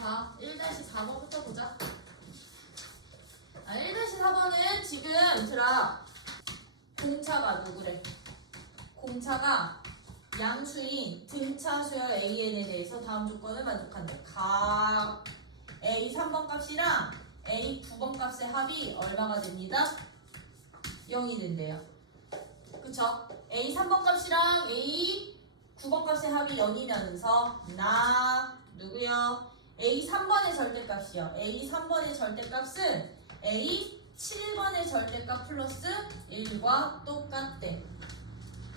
가. 1-4번부터 보자. 1-4번은 지금 들아 공차가 누구래? 공차가 양수인 등차 수열 AN에 대해서 다음 조건을 만족한대. 각 A 3번 값이랑 A 9번 값의 합이 얼마가 됩니다? 0이 된대요. 그쵸? A 3번 값이랑 A 9번 값의 합이 0이면서 누구요? A 3번의 절대값이요. A 3번의 절대값은 A 7번의 절대값 플러스 1과 똑같대.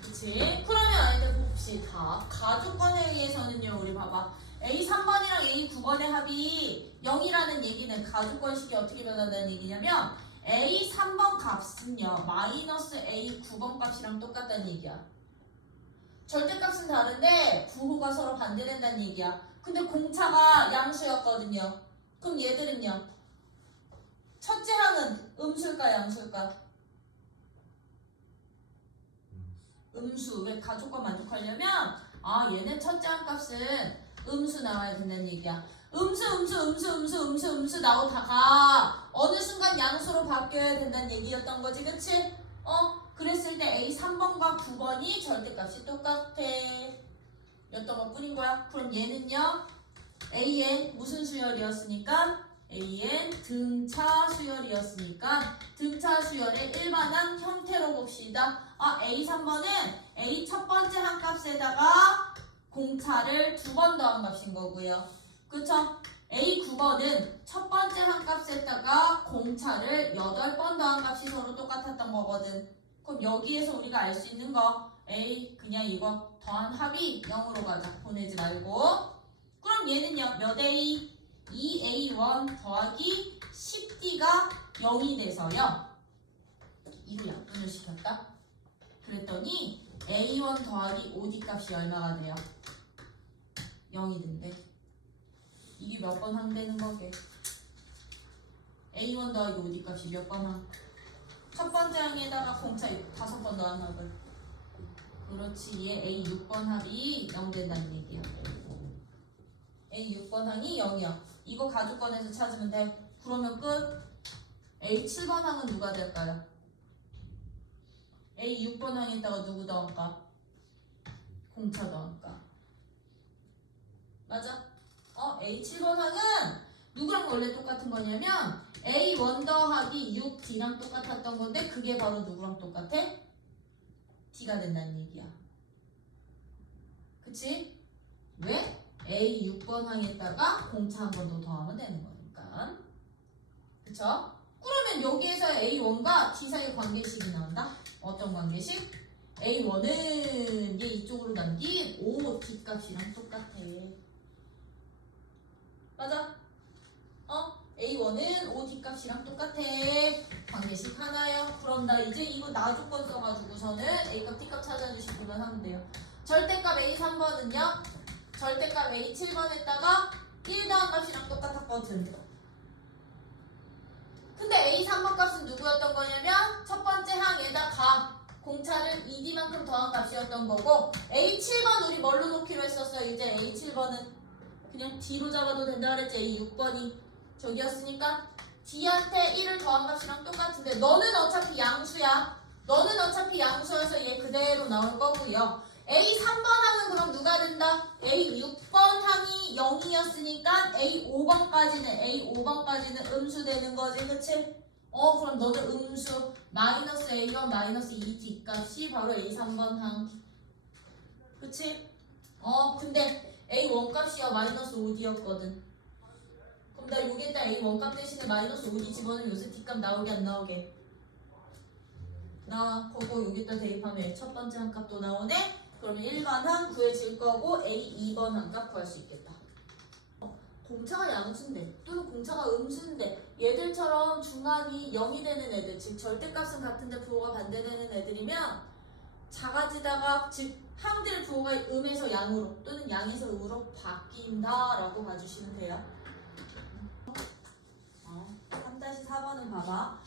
그치? 그러면 이제 봅시다. 가조건에 의해서는요, 우리 봐봐. A 3번이랑 A 9번의 합이 0이라는 얘기는 가조건식이 어떻게 변한다는 얘기냐면 A 3번 값은요, 마이너스 A 9번 값이랑 똑같다는 얘기야. 절대값은 다른데 부호가 서로 반대된다는 얘기야. 근데 공차가 양수였거든요. 그럼 얘들은요? 첫째 항은 음수일까 양수일까? 음수. 왜 가조건 만족하려면 얘네 첫째 항 값은 음수 나와야 된다는 얘기야. 음수 나오다가 어느 순간 양수로 바뀌어야 된다는 얘기였던 거지, 그치? 그랬을 때 A 3번과 9번이 절대값이 똑같아. 였던 것 뿐인 거야. 그럼 얘는요, AN 무슨 수열이었으니까? AN 등차 수열이었으니까 등차 수열의 일반항 형태로 봅시다. A 3번은 A 첫 번째 한 값에다가 공차를 2번 더한 값인 거고요. 그쵸? A 9번은 첫 번째 한 값에다가 공차를 8번 더한 값이 서로 똑같았던 거거든. 그럼 여기에서 우리가 알 수 있는 거 A 그냥 이거 더한 합이 0으로 가자. 보내지 말고. 그럼 얘는요 몇 A? 2A1 더하기 10D가 0이 돼서요 이로 약분을 시켰다. 그랬더니 A1 더하기 5D 값이 얼마가 돼요? 0이 된대. 이게 몇 번 항되는 거게? A1 더하기 5D 값이 몇 번 항? 첫 번째 항에다가 공차 5번 더한 합을. 그렇지. 얘 A 6번 합이 0 된다는 얘기야. A 6번 항이 0이야. 이거 가조건에서 찾으면 돼. 그러면 끝. A 7번 항은 누가 될까요? A 6번 항에다가 누구 더할까? 공차 더할까? 맞아? A 7번 항은 누구랑 원래 똑같은 거냐면 A1 더하기 6D랑 똑같았던 건데 그게 바로 누구랑 똑같아? D가 된다는 얘기야. 그치? 왜? A 6번 항에다가 공차 한 번 더 더하면 되는 거니까. 그쵸? 그러면 여기에서 A1과 D 사이 관계식이 나온다? 어떤 관계식? A1은 얘 이쪽으로 남긴 5D 값이랑 똑같아. 맞아? A1은 5D 값이랑 똑같아. 관계식 하나요. 그럼 나 이제 이거 나조건 써가지고서는 A값, D값 찾아주시기만 하면 돼요. 절대값 A 3번은요? 절대값 A 7번에다가 1 더한 값이랑 똑같았거든. 근데 A 3번 값은 누구였던 거냐면 첫 번째 항에다가 공차를 2D만큼 더한 값이었던 거고 A 7번 우리 뭘로 놓기로 했었어? 이제 A 7번은 그냥 D로 잡아도 된다 그랬지. A 6번이 저기였으니까 D한테 1을 더한 값이랑 똑같은데 너는 어차피 양수야. 너는 어차피 양수여서 얘 그대로 나올 거고요. A 3번 항은 그럼 누가 된다? A 6번 항이 0이었으니까 A 5번까지는 음수 되는 거지, 그치? 그럼 너는 음수 마이너스 A1 마이너스 2D 값이 바로 A 3번 항. 그치? 근데 A1 값이야 마이너스 5D였거든. 그럼 나 여기에다 A1 값 대신에 마이너스 5D 집어넣으면 요새 D값 나오게 안 나오게? 나 그거 여기다 대입하면 첫 번째 한 값도 나오네? 그러면 1번 항 구해질 거고 A 2번 한 값 구할 수 있겠다. 공차가 양수인데 또는 공차가 음수인데 얘들처럼 중간이 0이 되는 애들, 즉 절대값은 같은데 부호가 반대되는 애들이면 작아지다가 즉 항들 부호가 음에서 양으로 또는 양에서 음으로 바뀐다라고 봐주시면 돼요. 3-4번은 봐봐.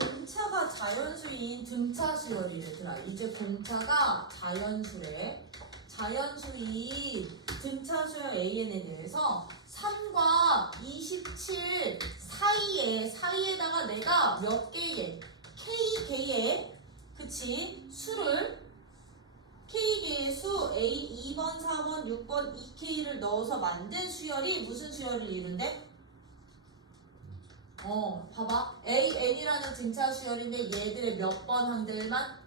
공차가 자연수인 등차 수열이래더라. 이제 공차가 자연수래. 자연수인 등차 수열 AN에 대해서 3과 사이에다가 내가 몇 개의 K개의 그치 수를 K개의 수 A 2번 4번 6번 2K를 넣어서 만든 수열이 무슨 수열을 이룬대? 봐봐. AN이라는 등차 수열인데 얘들의 몇 번 항들만?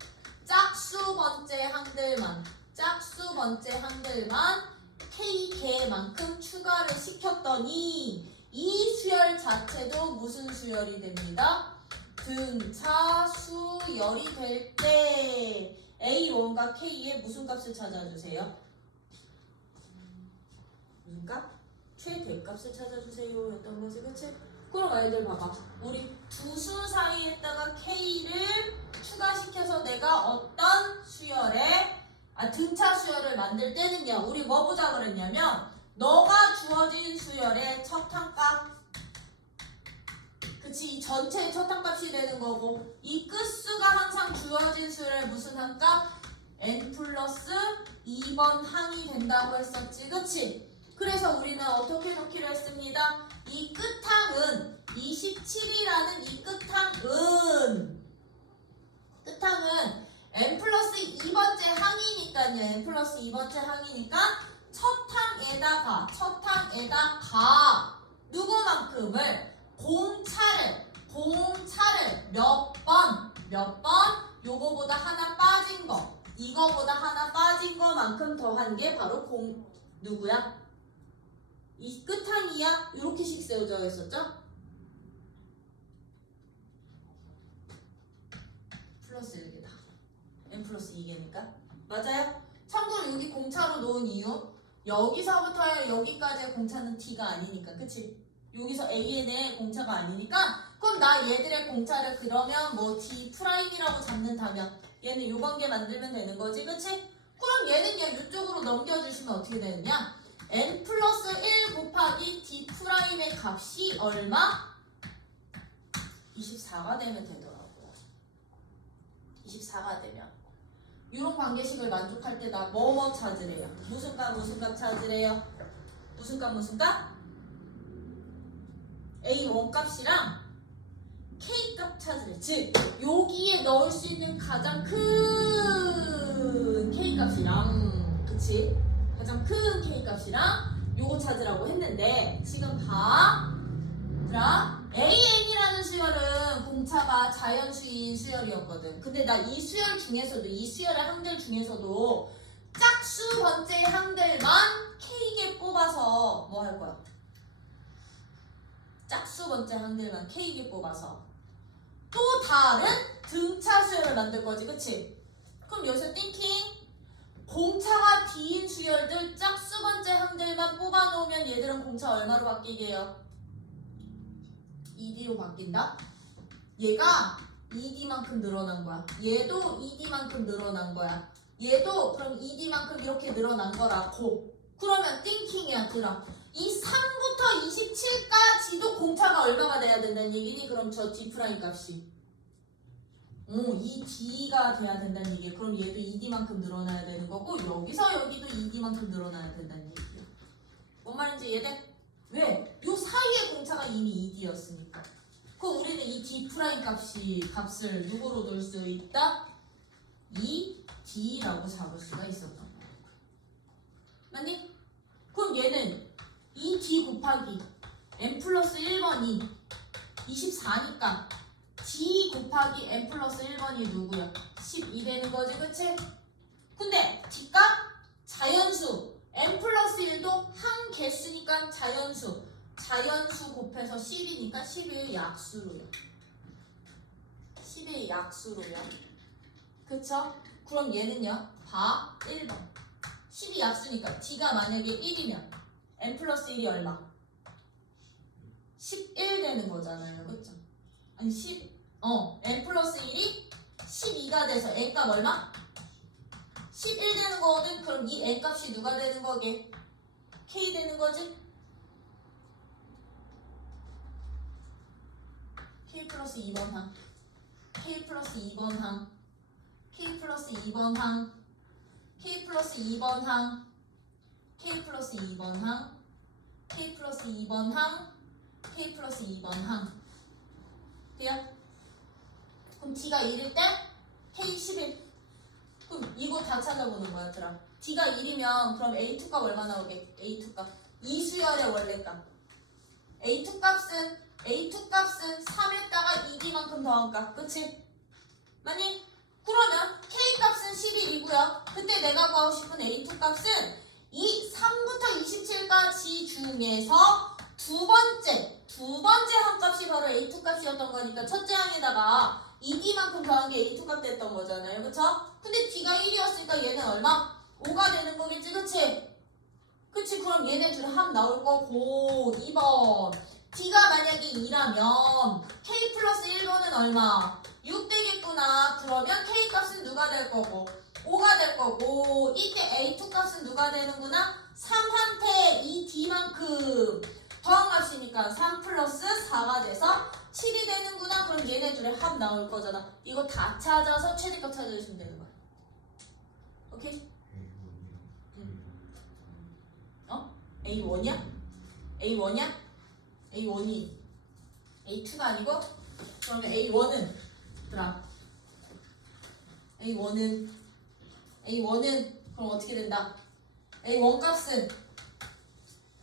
짝수 번째 항들만 K개만큼 추가를 시켰더니 이 수열 자체도 무슨 수열이 됩니다? 등차 수열이 될 때 A1과 K의 무슨 값을 찾아주세요? 무슨 값? 최대값을 찾아주세요 였던 거지, 그치? 그럼 아이들 봐봐. 우리 두 수 사이에다가 K를 추가시켜서 내가 어떤 수열에 등차 수열을 만들 때는요, 우리 뭐 보자 그랬냐면 너가 주어진 수열의 첫 항값, 그치? 이 전체의 첫 항값이 되는 거고 이 끝수가 항상 주어진 수열의 무슨 항값? n 플러스 2번 항이 된다고 했었지, 그치? 그래서 우리는 어떻게 놓기로 했습니다. 이 끝항은 27이라는 이 끝항은 n 플러스 2번째 항이니까요. n 플러스 2번째 항이니까 첫 항에다가 누구만큼을 공차를 몇 번 요거보다 하나 빠진 거 이거보다 하나 빠진 거만큼 더한 게 바로 누구야? 이 끝항이야? 이렇게씩 세워져 있었죠? 플러스 1개다. n 플러스 2개니까. 맞아요? 참고로 여기 공차로 놓은 이유 여기서부터 여기까지의 공차는 t가 아니니까. 그치? 여기서 AN의 공차가 아니니까 그럼 나 얘들의 공차를 그러면 뭐 D'이라고 잡는다면 얘는 요 관계 만들면 되는 거지. 그치? 그럼 얘는요 이쪽으로 넘겨주시면 어떻게 되느냐? n 플러스 1 곱하기 D'의 값이 얼마? 24가 되면 되더라고요. 24가 되면 이런 관계식을 만족할 때 나 뭐 찾으래요? 무슨 값 찾으래요? 무슨 값? A1 값이랑 K 값 찾으래. 즉 여기에 넣을 수 있는 가장 큰 K 값이랑 그치? 가장 큰 K 값이랑 요거 찾으라고 했는데 지금 봐. 얘들아 AN이라는 수열은 공차가 자연수인 수열이었거든. 근데 나 이 수열 중에서도 이 수열의 항들 중에서도 짝수 번째 항들만 K개 뽑아서 뭐 할 거야? 짝수 번째 항들만 K개 뽑아서 또 다른 등차 수열을 만들 거지, 그치? 그럼 여기서 띵킹 공차가 D인 수열들 짝수 번째 항들만 뽑아놓으면 얘들은 공차 얼마로 바뀌게요? 2D로 바뀐다? 얘가 2D만큼 늘어난 거야. 얘도 2D만큼 늘어난 거야. 얘도 그럼 2D만큼 이렇게 늘어난 거라고. 그러면 띵킹이야, 들어. 이 3부터 27까지도 공차가 얼마가 돼야 된다는 얘기니? 그럼 저 D' 값이 이 D가 돼야 된다는 얘기야. 그럼 얘도 2D만큼 늘어나야 되는 거고 여기서 여기도 2D만큼 늘어나야 된다는 얘기야. 뭔 말인지 이해돼? 왜? 요 사이의 공차가 이미 2D였으니까. 그럼 우리는 이 D' 값을 누구로 둘 수 있다? 2D라고 잡을 수가 있었던 거야. 맞니? 그럼 얘는 2D 곱하기 n 플러스 1번이 24니까 D 곱하기 n 플러스 1번이 누구야? 12 되는 거지, 그치? 근데 D값 자연수 n 플러스 1도 한 개수니까 자연수 곱해서 10이니까 10의 약수로요. 10의 약수로요. 그쵸? 그럼 얘는요. 봐 1번 10이 약수니까 D가 만약에 1이면 n 플러스 1이 얼마? 11 되는 거잖아요. 그쵸? 아니 n 플러스 1이 12가 돼서 n값 얼마? 11 되는 거거든. 그럼 이 n값이 누가 되는 거게? k 되는 거지? k 플러스 2번 항 k 플러스 2번 항 k 플러스 2번 항 k 플러스 2번 항 k 플러스 2번 항 k 플러스 2번 항 k 플러스 2번 항 돼요? 그럼 D가 1일 때 K 11. 그럼 이거 다 찾아보는 거야, 얘들아. D가 1이면 그럼 A2값 얼마 나오게? A2값. 이 수열의 원래값. A2값은 3에다가 2D만큼 더한 값. 그치? 맞니? 그러면 K값은 11이고요. 그때 내가 구하고 싶은 A2값은 이 3부터 27까지 중에서 두 번째 한 값이 바로 A2값이었던 거니까 첫째 항에다가 2D만큼 더한 게 A2값 됐던 거잖아요. 그쵸? 근데 D가 1이었으니까 얘는 얼마? 5가 되는 거겠지, 그치? 그치? 그럼 얘네 둘 합 나올 거고 2번 D가 만약에 2라면 K 플러스 1번은 얼마? 6 되겠구나. 그러면 K 값은 누가 될 거고? 5가 될 거고 이때 A2 값은 누가 되는구나? 3한테 2D만큼 더한 값이니까 3 플러스 4가 돼서 7이 되는구나. 그럼 얘네 둘의 합 나올 거잖아. 이거 다 찾아서 최대값 찾아주시면 되는 거야. 오케이? A1이야? A1이야? A1이 A2가 아니고? 그러면 A1은 얘들아 A1은 그럼 어떻게 된다? A1 값은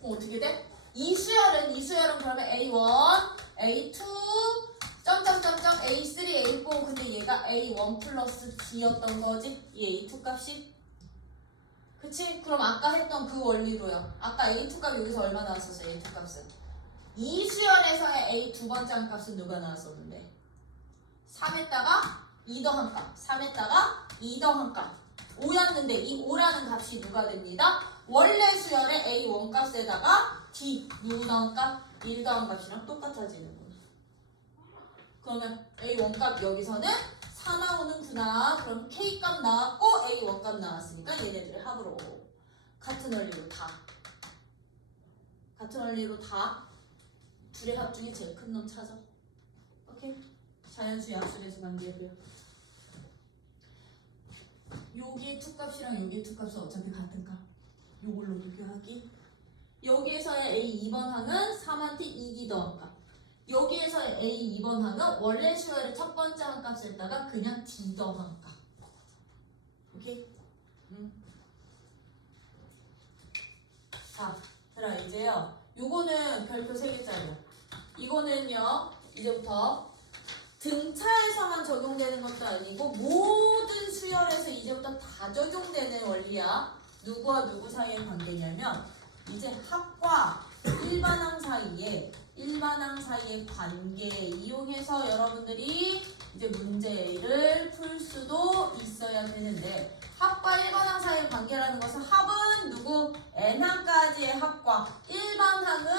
그럼 어떻게 돼? 이 수열은 그러면 A1, A2, 점점점점 A3, A4 근데 얘가 A1 플러스 D였던 거지? 이 A2 값이? 그치? 그럼 아까 했던 그 원리로요. 아까 A2 값 여기서 얼마 나왔었어? A2 값은 이 수열에서의 A 두 번째 한 값은 누가 나왔었는데? 3에다가 2 더한 값 3에다가 2 더한 값 5였는데 이 5라는 값이 누가 됩니다? 원래 수열의 A1 값에다가 D 누구 더한 값? 1 더한 값이랑 똑같아지는 거예요. 그러면 A1 값 여기서는 4 나오는구나. 그럼 K 값 나왔고 A1 값 나왔으니까 얘네들의 합으로 같은 원리로 둘의 합 중에 제일 큰 놈 찾아. 오케이? 자연수 약수에서 관계고요. 여기의 투값이랑 여기의 투값은 어차피 같은 값. 요걸로 비교하기. 여기에서의 A 2번 항은 3한테 2D 더한 값. 여기에서의 A 2번 항은 원래 수열의 첫 번째 한 값에다가 그냥 D 더한 값. 오케이? 자, 들아 이제요. 요거는 별표 3개짜리야. 이거는요, 이제부터 등차에서만 적용되는 것도 아니고 모든 수열에서 이제부터 다 적용되는 원리야. 누구와 누구 사이의 관계냐면 이제 합과 일반항 사이의 관계 이용해서 여러분들이 이제 문제를 풀 수도 있어야 되는데 합과 일반항 사이의 관계라는 것은 합은 누구? n항까지의 합과 일반항은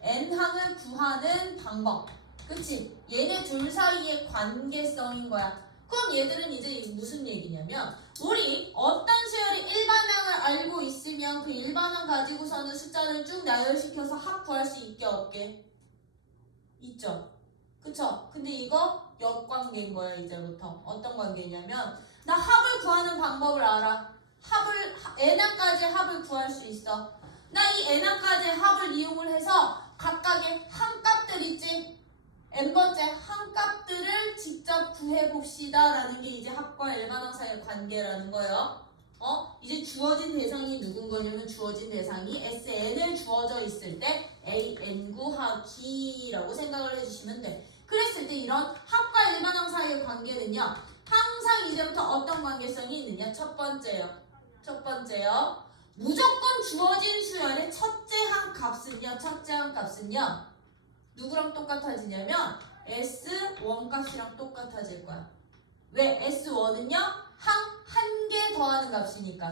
n항을 구하는 방법. 그치? 얘네 둘 사이의 관계성인 거야. 그럼 얘들은 이제 무슨 얘기냐면 우리 어떤 수열의 일반항을 알고 있으면 그 일반항 가지고서는 숫자를 쭉 나열시켜서 합 구할 수 있게 없게? 있죠? 그쵸? 근데 이거 역관계인 거야 이제부터. 어떤 관계냐면 나 합을 구하는 방법을 알아. n항까지 합을 구할 수 있어. 나 이 n항까지 합을 이용을 해서 각각의 항값들 있지? n번째 항값들을 직접 구해봅시다 라는 게 이제 합과 일반항 사이의 관계라는 거예요. 이제 주어진 대상이 누군 거냐면 주어진 대상이 SN을 주어져 있을 때 AN 구하기라고 생각을 해주시면 돼. 그랬을 때 이런 합과 일반항 사이의 관계는요. 항상 이제부터 어떤 관계성이 있느냐? 첫 번째요. 무조건 주어진 수열의 첫째 한 값은요. 누구랑 똑같아지냐면 S1 값이랑 똑같아질 거야. 왜? S1은요. 한 개 더하는 값이니까.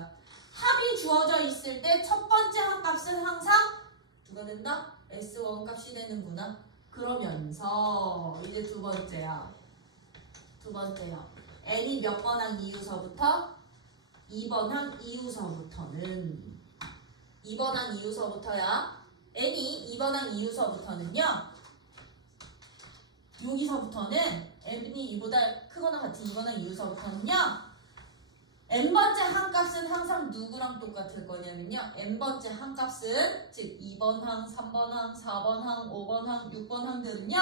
합이 주어져 있을 때 첫 번째 한 값은 항상 누가 된다? S1 값이 되는구나. 그러면서 이제 두 번째야. n이 몇 번 항 이유서부터? 2번 항 이유서부터는 2번 항 이유서부터야. n이 2번 항 이유서부터는요. 여기서부터는 n이 이보다 크거나 같은 2번 항 이유서부터는요. n번째 한 값은 항상 누구랑 똑같을 거냐면요. n번째 한 값은 즉 2번 항, 3번 항, 4번 항, 5번 항, 6번 항들은요.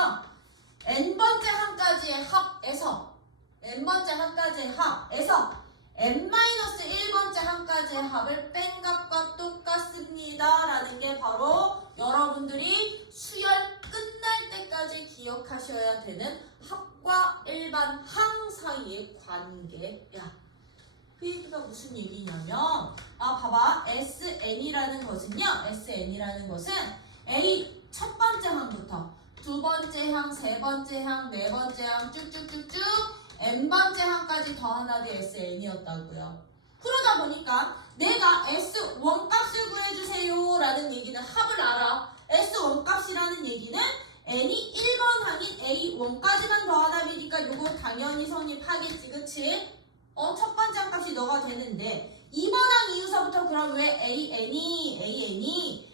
n번째 항까지의 합에서 n번째 항까지의 합에서 n-1번째 항까지의 합을 뺀 값과 똑같습니다 라는 게 바로 여러분들이 수열 끝날 때까지 기억하셔야 되는 합과 일반 항 사이의 관계야. 그 얘기가 무슨 얘기냐면 봐봐. SN이라는 것은요. SN이라는 것은 A 첫 번째 항부터 두 번째 항, 세 번째 항, 네 번째 항 쭉쭉쭉쭉 n번째 항까지 더한 합이 SN이었다고요. 그러다 보니까 내가 S1 값을 구해주세요 라는 얘기는 합을 알아. S1 값이라는 얘기는 n이 1번 항인 A1까지만 더한 합이니까 요거 당연히 성립하겠지. 그치? 첫 번째 항값이 너가 되는데 2번 항 이유서부터 그럼 왜 AN이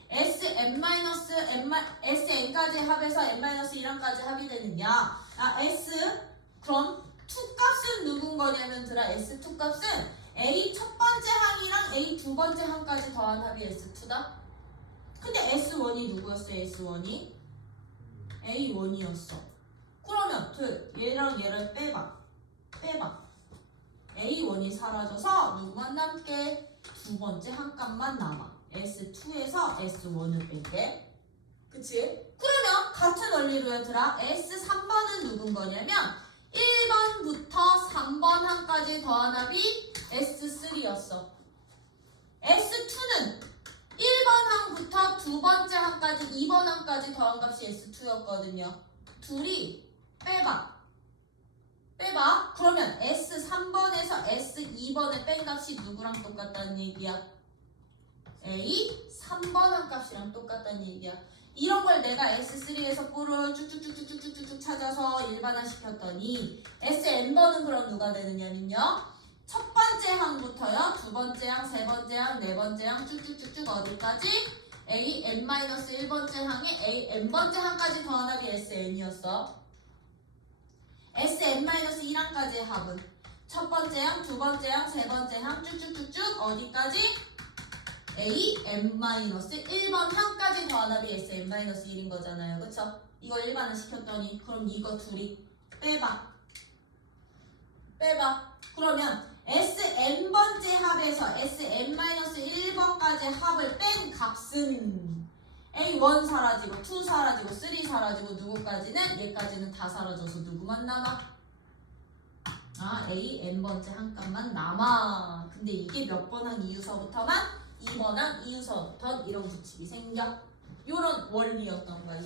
SN까지 합해서 n-1항까지 합이 되느냐? 그럼 2 값은 누군 거냐면 S2 값은 A 첫 번째 항이랑 A 두 번째 항까지 더한 합이 S2다. 근데 S1이 누구였어? S1이 A1이었어. 그러면 얘랑 얘를 빼봐. A1이 사라져서 누구만 남게? 두 번째 한 값만 남아. S2에서 S1을 뺄게. 그치? 그러면 같은 원리로 얘들아 S3번은 누군 거냐면 1번부터 3번 항까지 더한 합이 S3였어. S2는 1번 항부터 두 번째 항까지 2번 항까지 더한 값이 S2였거든요. 둘이 빼봐. 그러면 S3번에서 S2번의 뺀 값이 누구랑 똑같다는 얘기야? A 3번 한 값이랑 똑같다는 얘기야. 이런 걸 내가 S3에서 뿔을 쭉쭉쭉쭉쭉쭉 찾아서 일반화시켰더니 SN번은 그럼 누가 되느냐면요. 첫 번째 항부터요. 두 번째 항, 세 번째 항, 네 번째 항 쭉쭉쭉쭉 어디까지? A n-1번째 항에 A n번째 항까지 더한 합이 SN이었어. SN-1항까지의 합은 첫 번째 항, 두 번째 항, 세 번째 항 쭉쭉쭉쭉 어디까지? A n-1번 항까지 더한 합이 SN-1인 거잖아요. 그쵸? 이거 일반화 시켰더니 그럼 이거 둘이 빼봐. 그러면 SN번째 합에서 SN-1번까지 합을 뺀 값은 A1 사라지고 2 사라지고 3 사라지고 누구까지는? 얘까지는 다 사라져서 누구만 남아? A n번째 한 값만 남아. 근데 이게 몇 번 한 이유서부터만? 2번 한 이유서부터 이런 규칙이 생겨. 이런 원리였던 거야.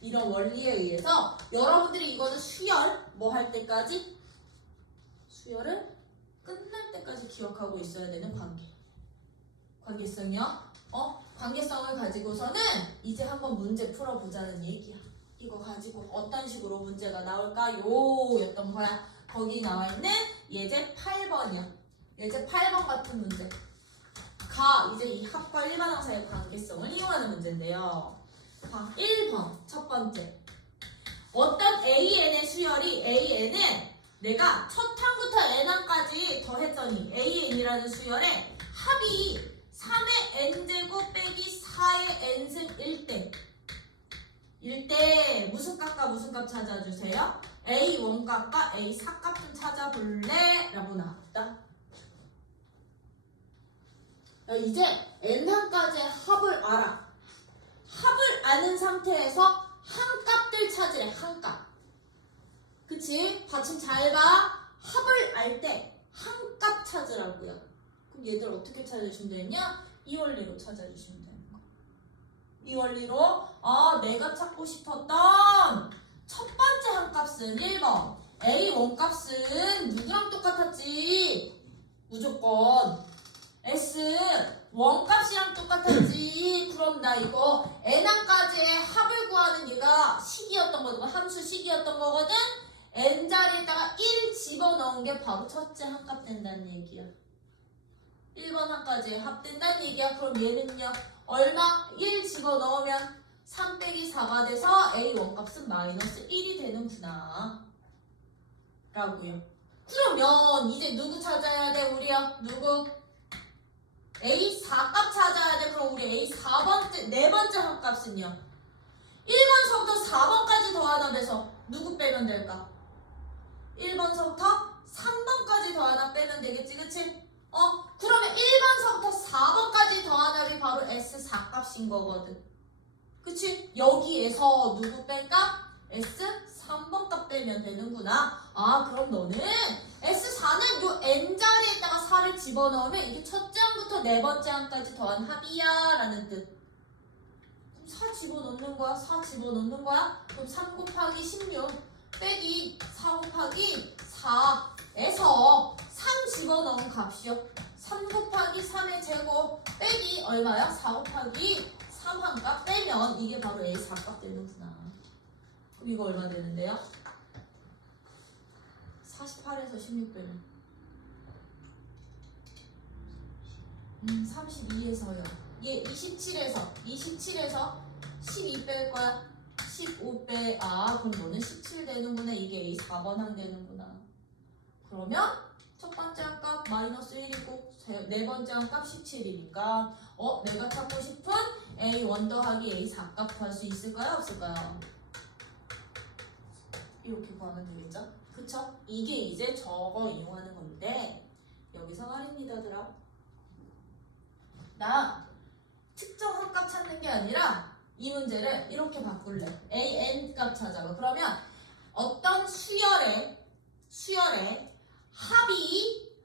이런 원리에 의해서 여러분들이 이거는 수열 뭐 할 때까지? 수열을 끝날 때까지 기억하고 있어야 되는 관계성이요. 관계성을 가지고서는 이제 한번 문제 풀어보자는 얘기야. 이거 가지고 어떤 식으로 문제가 나올까요? 였던 거야. 거기 나와있는 예제 8번이야. 예제 8번 같은 문제. 이제 이 합과 일반항 사이의 관계성을 이용하는 문제인데요. 1번 첫 번째. 어떤 AN의 수열이 AN은 내가 첫 항부터 n항까지 더했더니 AN이라는 수열의 합이 3의 n제곱 빼기 4의 n승 1대 무슨 값과 무슨 값 찾아주세요? A1 값과 A4 값 좀 찾아볼래? 라고 나왔다. 이제 n항까지의 합을 알아. 합을 아는 상태에서 항값들 찾으래. 항값. 그치? 받침 잘 봐. 합을 알 때 항값 찾으라고요. 그럼 얘들 어떻게 찾아주시면 되냐? 이 원리로 찾아주시면 되는 거. 이 원리로 내가 찾고 싶었던 첫 번째 항값은 1번 A1 값은 누구랑 똑같았지? 무조건 S1 값이랑 똑같았지. 그럼 나 이거 n항까지의 합을 구하는 얘가 식이었던 거거든. 함수 식이었던 거거든. n 자리에다가 1 집어넣은 게 바로 첫째 항값 된다는 얘기야. 1번 항까지 합된다는 얘기야. 그럼 얘는요 얼마? 1 집어넣으면 3 빼기 4가 돼서 A1 값은 마이너스 1이 되는구나 라고요. 그러면 이제 누구 찾아야 돼? 우리요. 누구? A4 값 찾아야 돼. 그럼 우리 A4번째 네 번째 항값은요 1번서부터 4번까지 더하나 빼서 누구 빼면 될까? 1번서부터 3번까지 더하나 빼면 되겠지, 그치? 그러면 1번서부터 4번까지 더하나이 바로 S4 값인 거거든. 그치? 여기에서 누구 뺄까? S3번 값 빼면 되는구나. 아, 그럼 너는 S4는 요 N자리에다가 4를 집어넣으면 이게 첫째 항부터 네 번째 항까지 더한 합이야 라는 뜻. 그럼 4 집어넣는 거야? 4 집어넣는 거야? 그럼 3 곱하기 16 빼기 4 곱하기 4에서 3 집어넣은 값이요. 3 곱하기 3의 제곱 빼기 얼마야? 4 곱하기 3한 값 빼면 이게 바로 A4 값 되는구나. 그럼 이거 얼마 되는데요? 48에서 16 빼면 32에서요. 얘 27에서 12 뺄 거야. 15 빼. 아, 그럼 너는 17 되는구나. 이게 A4번 항 되는구나. 그러면 첫 번째 항값 마이너스 1이고 네 번째 항값 17이니까 내가 찾고 싶은 A1 더하기 A4 값 구할 수 있을까요? 없을까요? 이렇게 구하면 되겠죠? 그쵸? 이게 이제 저거 이용하는 건데 여기서 말입니다들아. 나 특정 한 값 찾는 게 아니라 이 문제를 이렇게 바꿀래. AN 값 찾아봐. 그러면 어떤 수열의 합이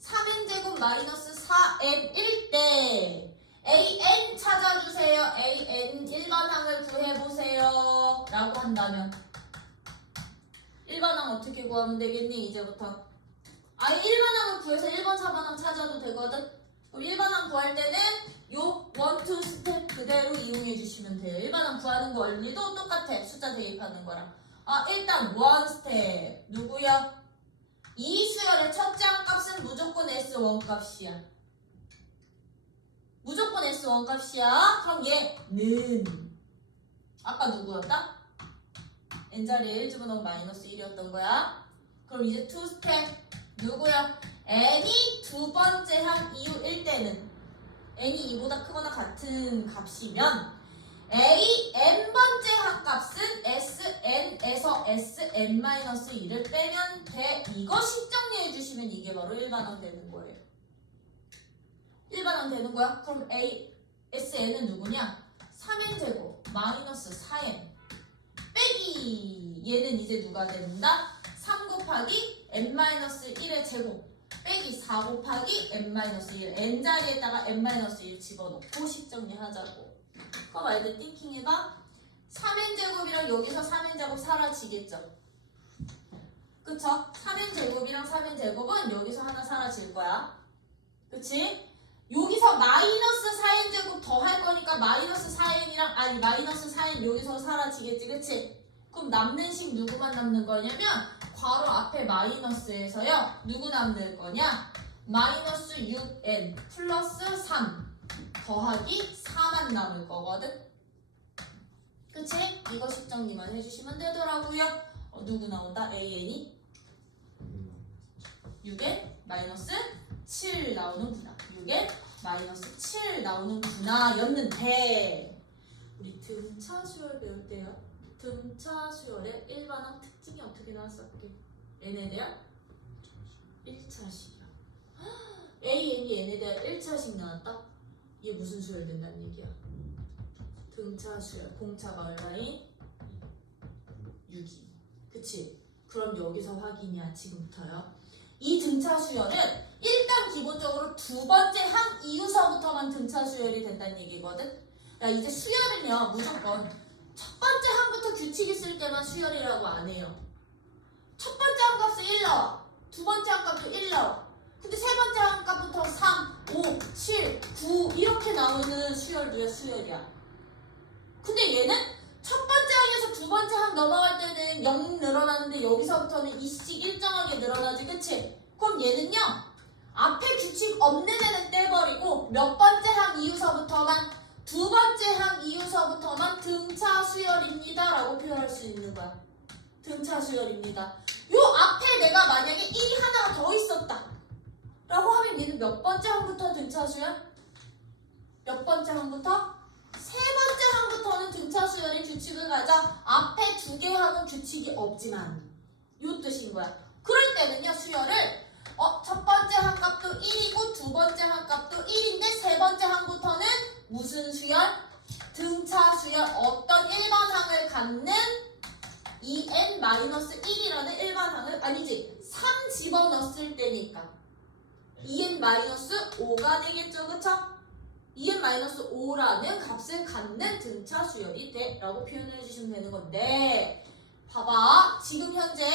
3n제곱 마이너스 4n일 때 AN 찾아주세요. AN 1번 항을 구해보세요 라고 한다면 1번 항 어떻게 구하면 되겠니? 이제부터 아예 1번 항을 구해서 1번, 4번 항 찾아도 되거든. 그럼 1번 항 구할 때는 요 1, 2 스텝 그대로 이용해 주시면 돼요. 1번 항 구하는 거 원리도 똑같아. 숫자 대입하는 거랑. 일단 1 스텝 누구야? 이 수열의 첫째 항 값은 무조건 S1 값이야. 무조건 S1 값이야. 그럼 얘는 아까 누구였다? N자리에 1 집어넣으면 마이너스 1이었던 거야. 그럼 이제 2 스텝 누구야? N이 두 번째 항 이유일 때는 N이 2보다 크거나 같은 값이면 A N번째 항값은 SN에서 SN-1을 빼면 돼. 이거 정리해 주시면 이게 바로 1반항 되는 거예요. 1반항 되는 거야? 그럼 SN은 누구냐? 3n제곱 마이너스 4n 빼기 얘는 이제 누가 된다? 3 곱하기 n-1의 제곱 빼기 4 곱하기 n-1 n자리에다가 n-1 집어넣고 식정리하자고. 그럼 아이들 띵킹 해봐. 3n제곱이랑 여기서 3n제곱 사라지겠죠? 그쵸? 3n제곱이랑 3n제곱은 여기서 하나 사라질 거야. 그치? 여기서 마이너스 4n제곱 더 할 거니까 마이너스 4n이랑 마이너스 4n 여기서 사라지겠지, 그치? 그럼 남는 식 누구만 남는 거냐면 괄호 앞에 마이너스에서요 누구 남는 거냐? 마이너스 6n 플러스 3 더하기 4만 남을 거거든. 그치? 이거 식 정리만 해주시면 되더라고요. 누구 나온다? AN이 6n 마이너스 7 나오는구나. 6n 마이너스 7 나오는구나 였는데 우리 등차 수열 배울 때요. 등차 수열의 일반항 특징이 어떻게 나왔었게? n에 대한 1차식이야. AN이 n에 대한 1차식 나왔다? 이게 무슨 수열 된다는 얘기야? 등차 수열. 공차가 얼마인? 6이. 그치? 그럼 여기서 확인이야. 지금부터요. 이 등차 수열은 일단 기본적으로 두 번째 항 이유서부터만 등차 수열이 된다는 얘기거든. 야, 이제 수열은요 무조건 첫 번째 항부터 규칙 있을 때만 수열이라고 안 해요. 첫 번째 항값은 1 나와. 두 번째 항값도 1 나와. 근데 세 번째 항값부터 3, 5, 7, 9 이렇게 나오는 수열도야 수열이야. 근데 얘는 첫 번째 항에서 두 번째 항 넘어갈 때는 0 늘어나는데 여기서부터는 이씩 일정하게 늘어나지, 그치? 그럼 얘는요 앞에 규칙 없는 애는 떼버리고 몇 번째 항 이유서부터만 두 번째 항 이유서부터만 등차 수열입니다 라고 표현할 수 있는 거야. 등차 수열입니다. 요 앞에 내가 만약에 1이 하나가 더 있었다 라고 하면 얘는 몇 번째 항부터 등차 수열? 몇 번째 항부터? 세 번째 항부터는 등차 수열이 규칙이 없지만 요 뜻인 거야. 그럴 때는요 수열을 첫 번째 한 값도 1이고 두 번째 한 값도 1인데 세 번째 항부터는 무슨 수열? 등차 수열. 어떤 일반항을 갖는 2n-1이라는 일반항을 아니지 3 집어넣었을 때니까 2n-5가 되겠죠. 그쵸? 2n-5라는 값을 갖는 등차 수열이 돼 라고 표현해 주시면 되는 건데 봐봐 지금 현재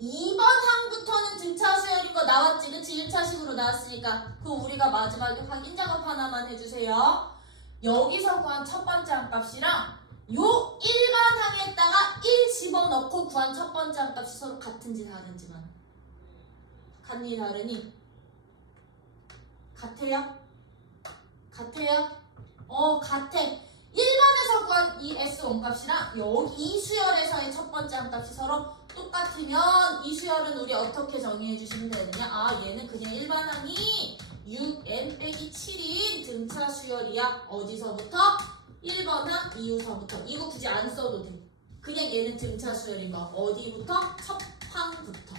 2번 항부터는 등차 수열인 거 나왔지. 그치? 1차식으로 나왔으니까 그럼 우리가 마지막에 확인 작업 하나만 해주세요. 여기서 구한 첫 번째 항값이랑 요 일반 항에다가 1 집어넣고 구한 첫 번째 항값이 서로 같은지 다른지만. 같니 다르니? 같아요? 같아요? 같아. 1번에서 구한 이 S1 값이랑 여기 이 수열에서의 첫 번째 항값이 서로 똑같으면 이 수열은 우리 어떻게 정의해 주시면 되느냐? 얘는 그냥 일반항이 6n-7인 등차 수열이야. 어디서부터? 1번 항 이후서부터. 이거 굳이 안 써도 돼. 그냥 얘는 등차 수열인 거. 어디부터? 첫 항부터.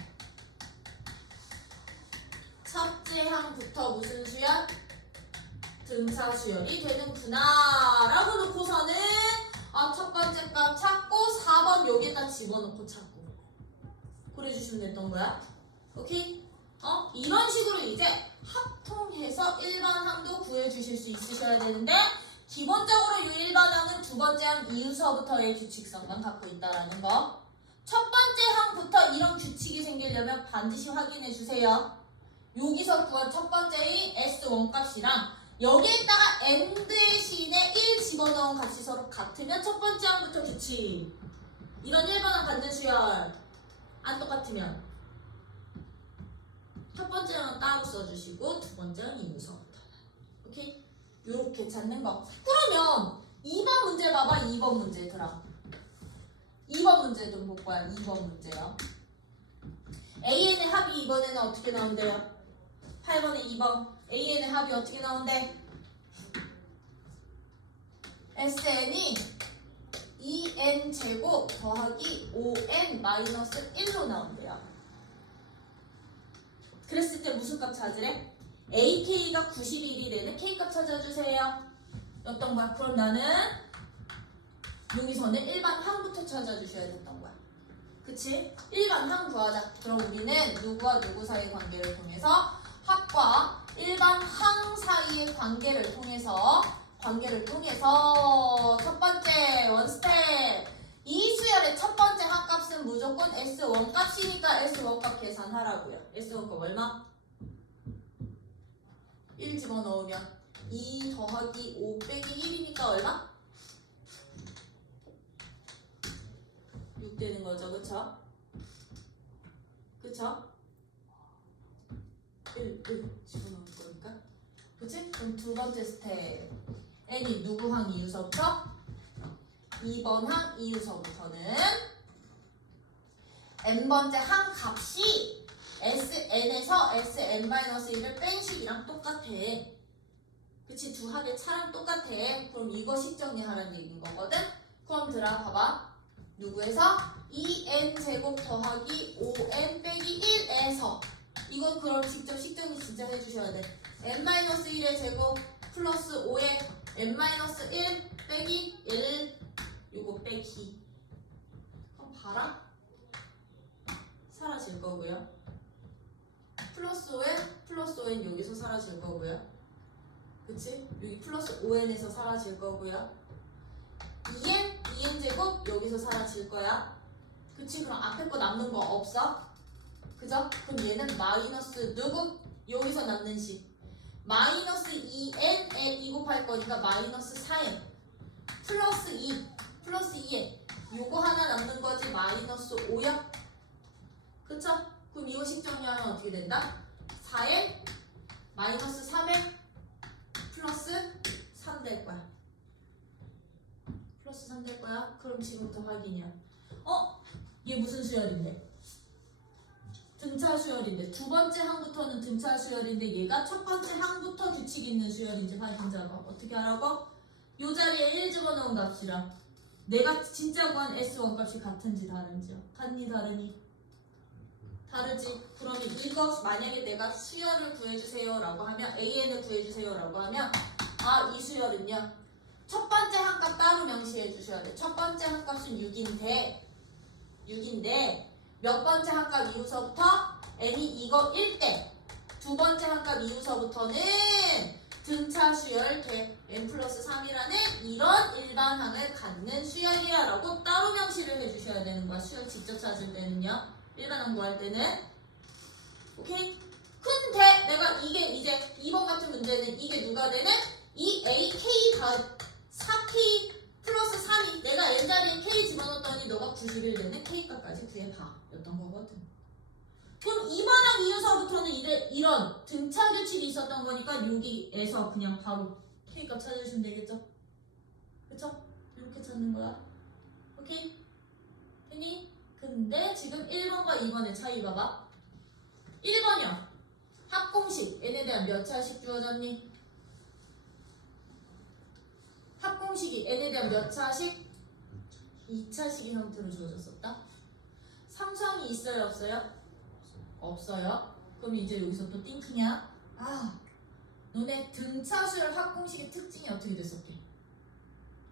첫째 항부터 무슨 수열? 등차 수열이 되는구나 라고 놓고서는 첫 번째 값 찾고 4번 여기에다 집어넣고 찾고 그래주시면 됐던 거야. 오케이? 이런 식으로 이제 합통해서 일반항도 구해주실 수 있으셔야 되는데 기본적으로 이 일반항은 두 번째 항 이후서부터의 규칙성만 갖고 있다라는 거. 첫 번째 항부터 이런 규칙이 생기려면 반드시 확인해 주세요. 여기서 구한 첫 번째의 S1 값이랑 여기에다가 n 대신에 1 집어넣은 값이 서로 같으면 첫 번째 항부터 규칙. 이런 일반항 갖는 수열 안 똑같으면 첫 번째 항은 따로 써주시고 두 번째 항은 이후서부터. 오케이? 요렇게 찾는 거. 그러면 2번 문제 봐봐. 2번 문제더라. 2번 문제 좀 볼 거야. 2번 문제요. AN의 합이 이번에는 어떻게 나온대요? 8번에 2번. AN의 합이 어떻게 나온대? SN이 2n제곱 더하기 5n-1로 나온대요. 그랬을 때 무슨 값 찾으래? AK가 91이 되는 K값 찾아주세요. 어떤 거야? 그럼 나는 여기서는 일반 항부터 찾아주셔야 됐던 거야. 그치? 일반 항 구하자. 그럼 우리는 누구와 누구 사이의 관계를 통해서 합과 일반 항 사이의 관계를 통해서 첫 번째 원스텝 이 수열의 첫 번째 항값은 무조건 S1 값이니까 S1 값 계산하라고요. S1 값 얼마? 1 집어넣으면 2 더하기 5 빼기 1이니까 얼마? 6 되는 거죠. 그쵸? 그쵸? 1 집어넣을 거니까. 그치? 그럼 두 번째 스텝 n이 누구 항 이후서부터? 2번 항 이후서부터는 n번째 항 값이 sn에서 sn-1을 뺀 식이랑 똑같아. 그치? 두 합의 차랑 똑같아. 그럼 이거 식정리하라는 얘기인 거거든? 그럼 들어 봐봐. 누구에서? 2n제곱 더하기 5n 빼기 1에서 이거 그럼 직접 식정리 진짜 해주셔야 돼. n-1의 제곱 플러스 5에 n-1 빼기 1 요거 빼기. 그럼 봐라. 사라질 거고요. 플러스 5n 플러스 5n 여기서 사라질 거고요. 그치? 여기 플러스 5n에서 사라질 거고요. 2n 제곱 여기서 사라질 거야. 그치? 그럼 앞에 거 남는 거 없어? 그죠? 그럼 얘는 마이너스 누구? 여기서 남는 식 마이너스 2n에 2 곱할 거니까 마이너스 4n 플러스 2 플러스 2n 요거 하나 남는 거지. 마이너스 5야. 그쵸? 그럼 이거 식정리하면 어떻게 된다? 4n 마이너스 3n 플러스 3 될 거야. 플러스 3 될 거야. 그럼 지금부터 확인이야. 얘 무슨 수열인데? 등차 수열인데 두 번째 항부터는 등차 수열인데 얘가 첫 번째 항부터 규칙 있는 수열인지 확인 작업. 어떻게 하라고? 요 자리에 1 집어넣은 값이랑 내가 진짜 구한 S 원값이 같은지 다른지요? 같니 다르니? 다르지. 그러면 이거 만약에 내가 수열을 구해주세요 라고 하면 AN을 구해주세요 라고 하면 이 수열은요 첫 번째 한 값 따로 명시해 주셔야 돼. 첫 번째 한 값은 6인데 몇 번째 한 값 이후서부터 n이 이거 1대 두 번째 한 값 이후서부터는 등차 수열 돼. n 플러스 3이라는 이런 일반항을 갖는 수열이야 라고 따로 명시를 해주셔야 되는 거야. 수열 직접 찾을 때는요. 일반항 구할 때는. 오케이? 근데 내가 이게 이제 2번 같은 문제는 이게 누가 되는? 이 a, k 다 4k 플러스 3이 내가 n자리에 k 집어넣었더니 너가 91 되는 k값까지 구해봐 였던 거거든. 그럼 2번항 이후서부터는 이런 등차 규칙이 있었던 거니까 여기에서 그냥 바로 k값 찾으시면 되겠죠? 그쵸? 이렇게 찾는 거야. 오케이? 됐니? 근데 지금 1번과 2번의 차이 봐봐. 1번이요. 합공식 n에 대한 몇 차식 주어졌니? 합공식이 n에 대한 몇 차식? 2차식의 형태로 주어졌었다. 상수항이 있어요 없어요? 없어요. 그럼 이제 여기서 또 띵크냐? 너네 등차수열 합공식의 특징이 어떻게 됐었게?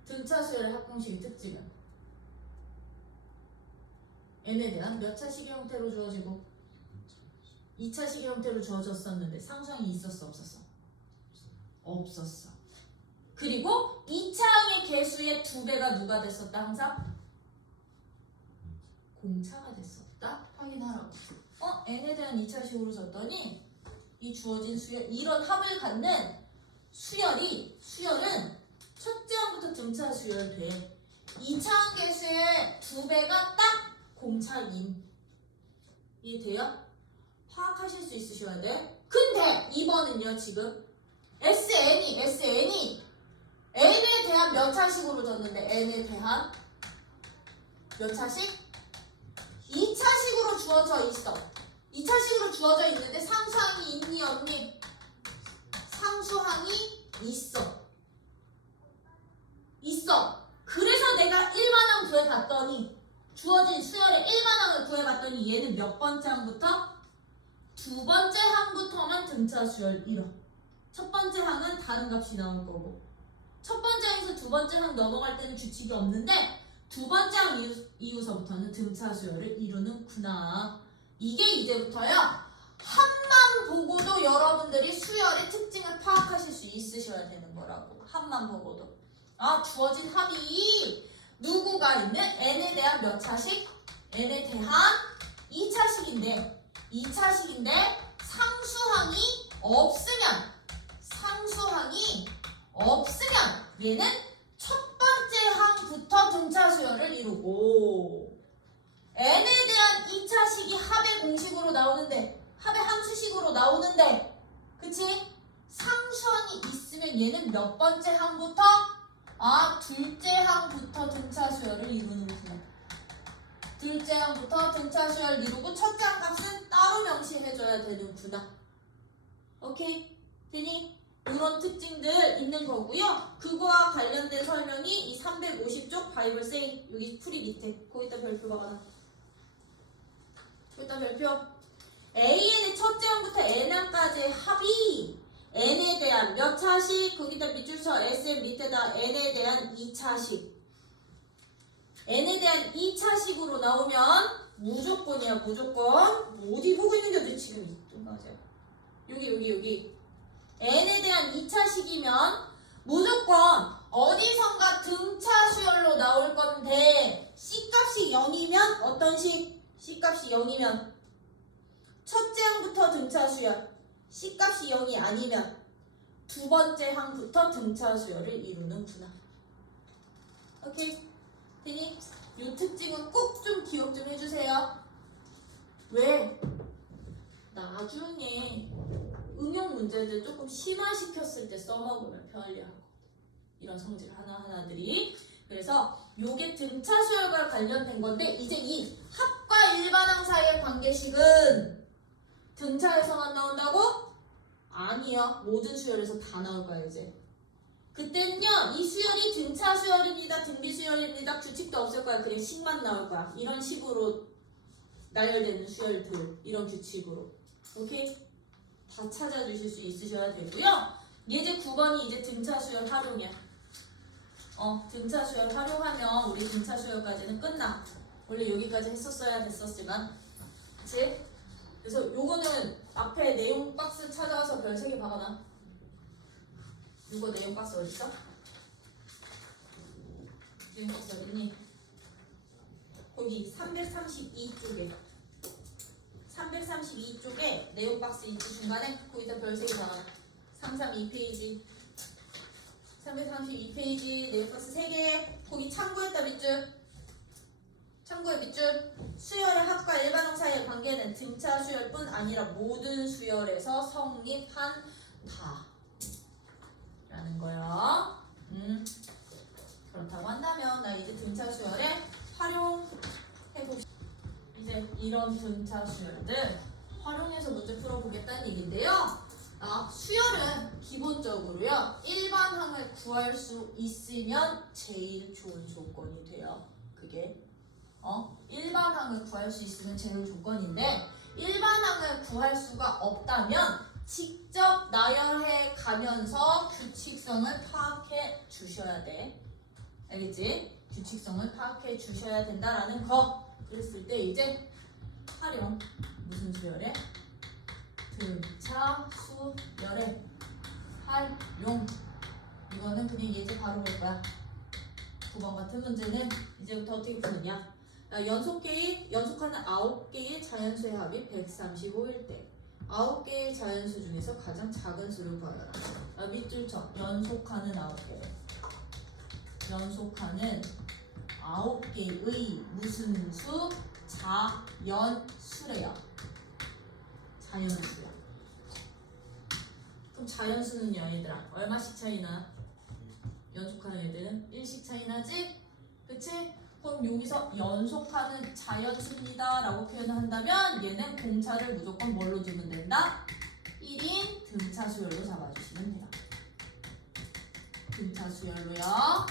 등차수열 합공식의 특징은 n에 대한 몇 차식의 형태로 주어지고 2차식의 형태로 주어졌었는데 상수항이 있었어 없었어? 없었어. 그리고 2차항의 개수의 2배가 누가 됐었다 항상? 공차가 됐었다. 확인하라고. n에 대한 2차식으로 줬더니 이 주어진 수열 이런 합을 갖는 수열은 첫째 항부터 등차 수열 돼. 2차항 개수의 2배가 딱 공차인. 이해돼요? 파악하실 수 있으셔야 돼. 근데 2번은요 지금 SN이 n에 대한 몇 차식으로 줬는데 n에 대한 몇 차식? 2차식으로 주어져 있어. 2차식으로 주어져 있는데 상수항이 있니 없니? 상수항이 있어. 그래서 내가 일반항 구해봤더니 주어진 수열의 일반항을 구해봤더니 얘는 몇 번째 항부터? 두 번째 항부터만 등차 수열 1호. 첫 번째 항은 다른 값이 나올 거고 첫 번째 항에서 두 번째 항 넘어갈 때는 규칙이 없는데 두 번째 항 이후서부터는 등차 수열을 이루는구나. 이게 이제부터요. 합만 보고도 여러분들이 수열의 특징을 파악하실 수 있으셔야 되는 거라고. 합만 보고도. 주어진 합이 누구가 있는 n에 대한 몇 차식? n에 대한 2차식인데 상수항이 없으면 얘는 첫 번째 항부터 등차 수열을 이루고 n에 대한 2차식이 합의 공식으로 나오는데 합의 함수식으로 나오는데 그치? 상수항이 있으면 얘는 몇 번째 항부터? 둘째 항부터 등차 수열을 이루는구나. 둘째 항부터 등차 수열 이루고 첫째 항 값은 따로 명시해줘야 되는구나. 오케이? 되니? 이런 특징들 있는 거고요. 그거와 관련된 설명이 이 350쪽 바이블 세이 여기 풀이 밑에 거기다 별표 박아놔. 거기다 별표. AN의 첫째 항부터 n항까지의 합이 n에 대한 몇 차식? 거기다 밑줄 쳐. SM 밑에다 n에 대한 2차식. n에 대한 2차식으로 나오면 무조건이야 무조건. 어디 보고 있는데 너 지금 뚱가지야. 여기 n에 대한 2차식이면 무조건 어디선가 등차 수열로 나올 건데 C값이 0이면 어떤 식? C값이 0이면 첫째 항부터 등차 수열 C값이 0이 아니면 두 번째 항부터 등차 수열을 이루는구나. 오케이? 되니? 이 특징은 꼭 좀 기억 좀 해주세요. 왜? 나중에 응용 문제들 조금 심화시켰을 때 써먹으면 편리하고 이런 성질 하나하나들이. 그래서 요게 등차 수열과 관련된 건데 이제 이 합과 일반항 사이의 관계식은 등차에서만 나온다고? 아니요. 모든 수열에서 다 나올 거야 이제. 그때는요 이 수열이 등차 수열입니다, 등비 수열입니다, 규칙도 없을 거야. 그냥 식만 나올 거야. 이런 식으로 나열되는 수열들, 이런 규칙으로. 오케이? 다 찾아주실 수 있으셔야 되고요. 예제 9번이 이제 등차 수열 활용이야. 등차 수열 활용하면 우리 등차 수열까지는 끝나. 원래 여기까지 했었어야 됐었지만, 그치? 그래서 요거는 앞에 내용 박스 찾아와서 별 3개 박아놔. 이거 내용 박스 어딨어? 내용 박스 어딨니? 거기 332쪽에 332쪽에 내용 박스 있지 중간에 거기다 별 3개 박아놔. 332페이지 332페이지 내용 박스 3개 거기 참고했다 밑줄. 참고해 밑줄. 수열의 합과 일반항 사이의 관계는 등차 수열뿐 아니라 모든 수열에서 성립한다 라는 거야. 그렇다고 한다면 나 이제 등차 수열에 활용해봅시다. 이제 이런 등차 수열들 활용해서 문제 풀어보겠다는 얘기인데요. 수열은 기본적으로요 일반항을 구할 수 있으면 제일 좋은 조건이 돼요. 그게 일반항을 구할 수 있으면 제일 조건인데, 일반항을 구할 수가 없다면 직접 나열해 가면서 규칙성을 파악해 주셔야 돼. 알겠지? 규칙성을 파악해 주셔야 된다라는 거. 그랬을 때 이제 활용 무슨 수열에? 등차 수열에 활용. 이거는 그냥 예제 바로 볼 거야. 9번 같은 문제는 이제부터 어떻게 푸느냐? 연속하는 9개의 자연수의 합이 135일 때 9개의 자연수 중에서 가장 작은 수를 구하라. 밑줄 쳐. 연속하는 9개. 연속하는 9개의 무슨 수? 자연수래요. 자연수야. 그럼 자연수는요 얘들아 얼마씩 차이나? 연속하는 애들은 1씩 차이 나지? 그치? 그럼 여기서 연속하는 자연수입니다 라고 표현을 한다면 얘는 공차를 무조건 뭘로 주면 된다? 1인 등차 수열로 잡아주시면 돼요. 등차 수열로요.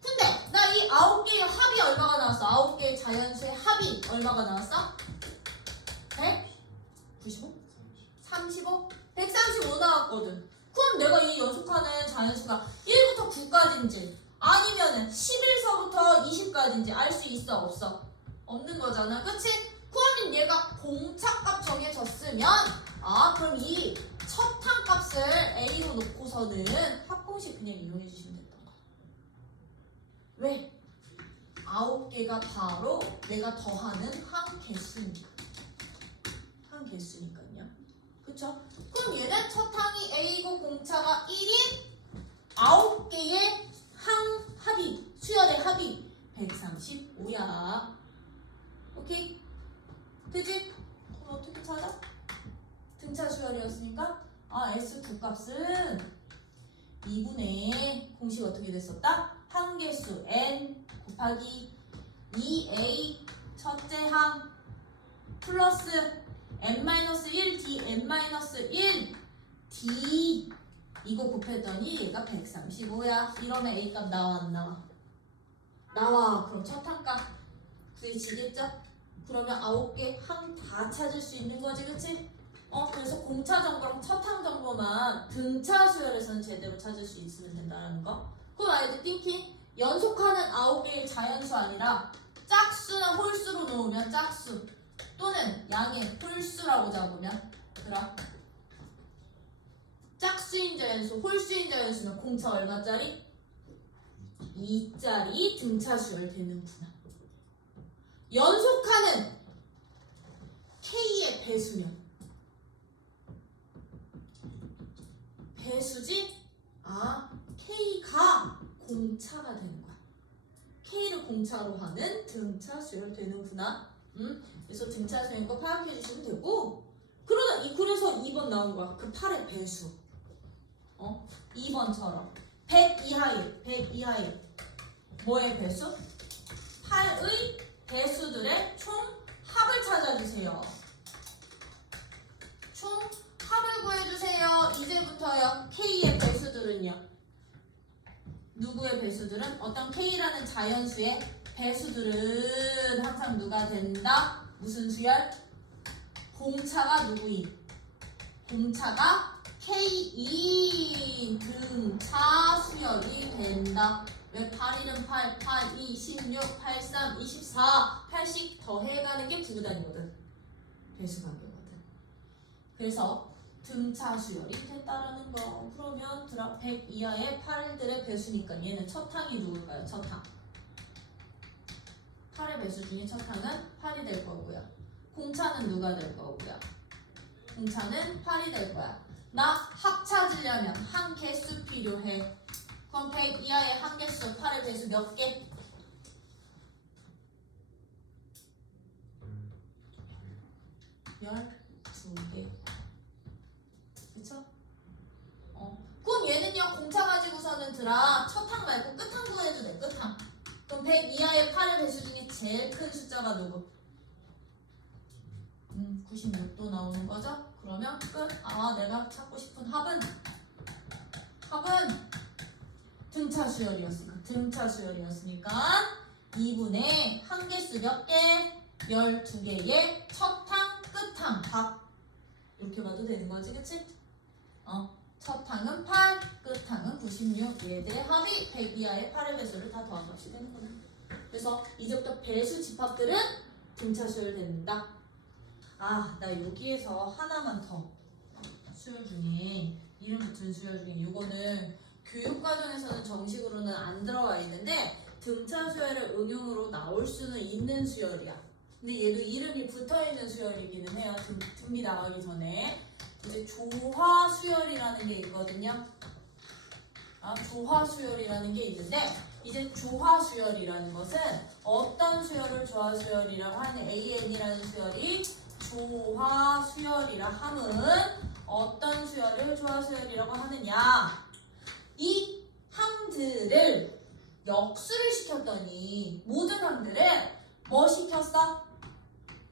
근데 나 이 9개의 합이 얼마가 나왔어? 9개의 자연수의 합이 얼마가 나왔어? 195? 35? 135 나왔거든. 그럼 내가 이 연속하는 자연수가 1부터 9까지인지 아니면은 11서부터 20까지인지 알 수 있어 없어? 없는 거잖아. 그치? 그러면 얘가 공차값 정해졌으면 그럼 이 첫 항값을 A로 놓고서는 합공식 그냥 이용해 주시면 된다. 왜? 9개가 바로 내가 더하는 항 개수니까. 항 개수니까요. 그쵸? 그럼 얘는 첫 항이 A고 공차가 1인 9개의 합이, 수열의 합이 135야. 오케이? 그지? 그럼 어떻게 찾아? 등차 수열이었으니까 S9 값은 2분의 공식 어떻게 됐었다? 항개수 n 곱하기 2a 첫째 항 플러스 n-1 d n-1 d 이거 곱했더니 얘가 135야. 이러면 A 값 나와 안 나와? 나와. 그럼 첫 항값 구해지겠죠? 그러면 9개 항 다 찾을 수 있는 거지, 그치? 그래서 공차 정보랑 첫 항 정보만 등차 수열에서는 제대로 찾을 수 있으면 된다는 거. 그럼 알지? 띵킹. 연속하는 9개의 자연수 아니라 짝수나 홀수로 놓으면 짝수 또는 양의 홀수라고 잡으면 그럼 짝수인 자연수, 홀수인 자연수는 공차 얼마짜리? 2짜리 등차 수열 되는구나. 연속하는 K의 배수면 배수지? K가 공차가 되는 거야. K를 공차로 하는 등차 수열 되는구나. 그래서 등차 수열인 거 파악해 주시면 되고, 그래서 2번 나온 거야. 그 8의 배수. 2번처럼 100 이하의 뭐의 배수? 8의 배수들의 총 합을 찾아주세요. 총 합을 구해주세요. 이제부터요. K의 배수들은요. 누구의 배수들은 어떤 K라는 자연수의 배수들은 항상 누가 된다? 무슨 수열? 공차가 누구인? 공차가 K인 등차 수열이 된다. 왜 8일은 8, 8, 2, 16, 8, 3, 24, 8씩 더해가는 게 구구단이거든. 배수관계거든. 그래서 등차 수열이 됐다라는 거. 그러면 드랍 100 이하의 8들의 배수니까 얘는 첫 항이 누굴까요? 첫 항. 8의 배수 중에 첫 항은 8이 될 거고요. 공차는 누가 될 거고요? 공차는 8이 될 거야. 나 합 찾으려면 한 개수 필요해. 그럼 100 이하의 한 개수 8의 배수 몇 개? 열 2개. 그쵸? 그럼 얘는요 공차 가지고서는 드라 첫항 말고 끝항 구해도 돼. 끝항. 그럼 100 이하의 8의 배수 중에 제일 큰 숫자가 누구? 96도 나오는 거죠? 그러면 끝. 아, 내가 찾고 싶은 합은 등차 수열이었으니까 2분의 한 개수 몇 개? 12개의 첫항, 끝항, 합. 이렇게 봐도 되는 거지, 그치? 첫항은 8, 끝항은 96. 얘들의 합이 100 이하의 8의 배수를 다 더한 값이 되는 거네. 그래서 이제부터 배수 집합들은 등차 수열된다. 아, 나 여기에서 하나만 더. 수열 중에 이름 붙은 수열 중에 이거는 교육과정에서는 정식으로는 안 들어와 있는데 등차 수열의 응용으로 나올 수는 있는 수열이야. 근데 얘도 이름이 붙어있는 수열이기는 해요. 등기 나가기 전에. 이제 조화 수열이라는 게 있거든요. 조화 수열이라는 게 있는데 이제 조화 수열이라는 것은 어떤 수열을 조화 수열이라고 하는 AN이라는 수열이 조화 수열이라 함은 어떤 수열을 조화 수열이라고 하느냐? 이 항들을 역수를 시켰더니 모든 항들을 뭐 시켰어?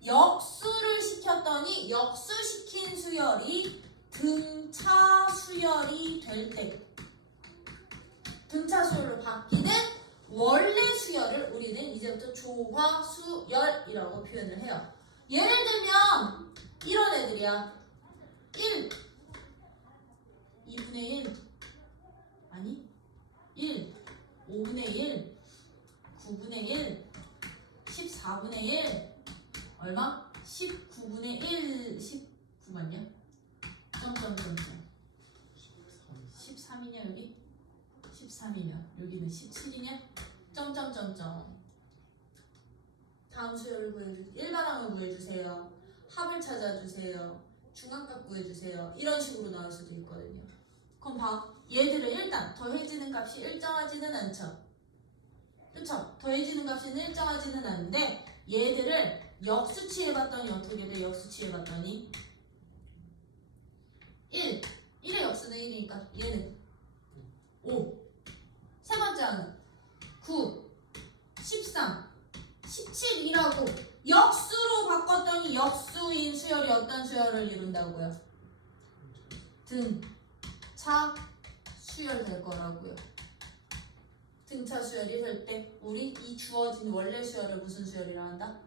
역수를 시켰더니 역수시킨 수열이 등차 수열이 될 때 등차 수열로 바뀌는 원래 수열을 우리는 이제부터 조화 수열이라고 표현을 해요. 예를 들면 이런 애들이야. 1 2분의 1 아니 1 5분의 1 9분의 1 14분의 1 얼마? 19분의 1 19 맞냐? 점점점점 13이냐 여기? 13이냐 여기는 17이냐? 점점점점 다음 수열을 구해주세요. 일반항을 구해주세요. 합을 찾아주세요. 중앙값 구해주세요. 이런 식으로 나올 수도 있거든요. 그럼 봐. 얘들은 일단 더해지는 값이 일정하지는 않죠. 그쵸? 더해지는 값이 일정하지는 않은데 얘들을 역수치해봤더니 어떻게 돼? 역수치해봤더니 1 1의 역수는 1이니까 얘는 5 세 번째 항은 9 13 17이라고 역수로 바꿨더니 역수인 수열이 어떤 수열을 이룬다고요? 등차 수열 될 거라고요. 등차 수열이 될 때 우리 이 주어진 원래 수열을 무슨 수열이라고 한다?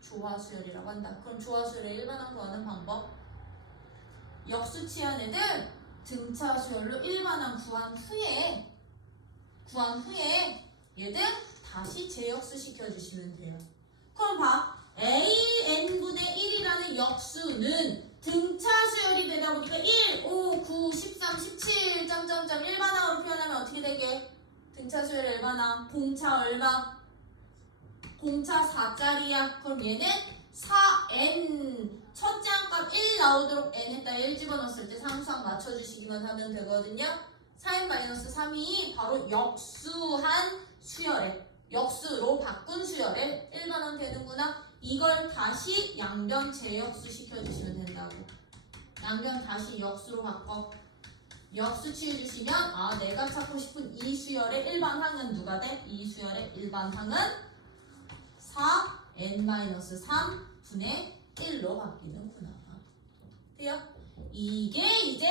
조화 수열이라고 한다. 그럼 조화 수열의 일반항 구하는 방법 역수치한 애들 등차 수열로 일반항 구한 후에 얘들 다시 재역수 시켜주시면 돼요. 그럼 봐. AN분의 1이라는 역수는 등차 수열이 되다 보니까 1, 5, 9, 13, 17, 점점점 일반항으로 표현하면 어떻게 되게? 등차 수열 일반항. 공차 얼마? 공차 4짜리야. 그럼 얘는 4n 첫째 항값 1 나오도록 n에다 1 집어넣었을 때 상수항 맞춰주시기만 하면 되거든요. 4n-3이 바로 역수한 수열에 역수로 바꾼 수열에 일반항 되는구나. 이걸 다시 양변 재역수 시켜주시면 된다고. 양변 다시 역수로 바꿔. 역수 취해주시면 아 내가 찾고 싶은 이 수열의 일반항은 누가 돼? 이 수열의 일반항은 4n-3분의 1로 바뀌는구나. 돼요? 이게 이제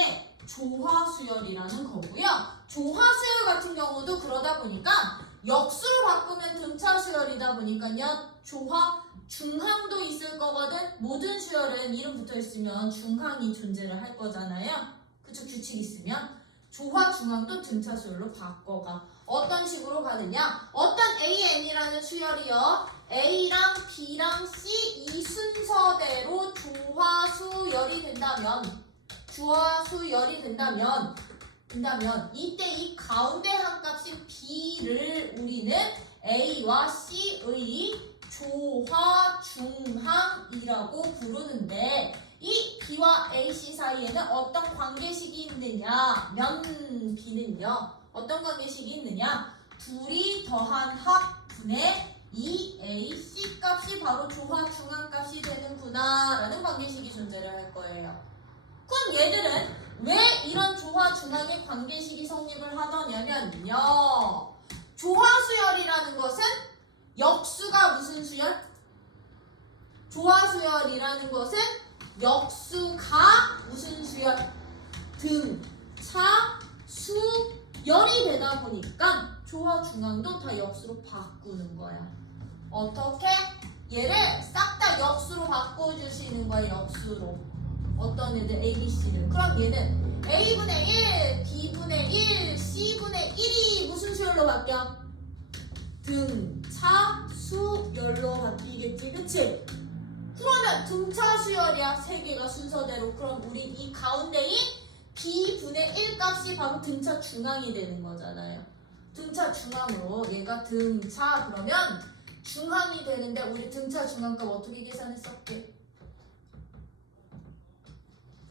조화 수열이라는 거고요. 조화수열 같은 경우도 그러다 보니까 역수로 바꾸면 등차 수열이다 보니까요. 조화 중항도 있을 거거든. 모든 수열은 이름 붙어 있으면 중항이 존재를 할 거잖아요. 그쵸? 규칙 있으면 조화 중항도 등차 수열로 바꿔가. 어떤 식으로 가느냐? 어떤 AN이라는 수열이요. A랑 B랑 C 이 순서대로 조화수열이 된다면 이때 이 가운데 한 값인 B를 우리는 A와 C의 조화중항이라고 부르는데 이 B와 AC 사이에는 어떤 관계식이 있느냐? B는요. 어떤 관계식이 있느냐? 둘이 더한 합분의 2AC 값이 바로 조화중항 값이 되는구나 라는 관계식이 존재를 할 거예요. 그럼 얘들은 왜 이런 조화중항의 관계식이 성립을 하더냐면요. 조화수열이라는 것은 역수가 무슨 수열? 조화수열이라는 것은 역수가 무슨 수열? 등차 수열이 되다 보니까 조화중항도 다 역수로 바꾸는 거야. 어떻게? 얘를 싹 다 역수로 바꿔주시는 거야. 역수로. 어떤 애들 A, B, C를. 그럼 얘는 A분의 1, B분의 1, C분의 1이 무슨 수열로 바뀌어? 등차 수열로 바뀌겠지. 그치? 그러면 등차 수열이야. 세 개가 순서대로. 그럼 우린 이 가운데인 B분의 1 값이 바로 등차 중항이 되는 거잖아요. 등차 중항으로 얘가 등차 그러면 중항이 되는데 우리 등차 중항값 어떻게 계산했었게?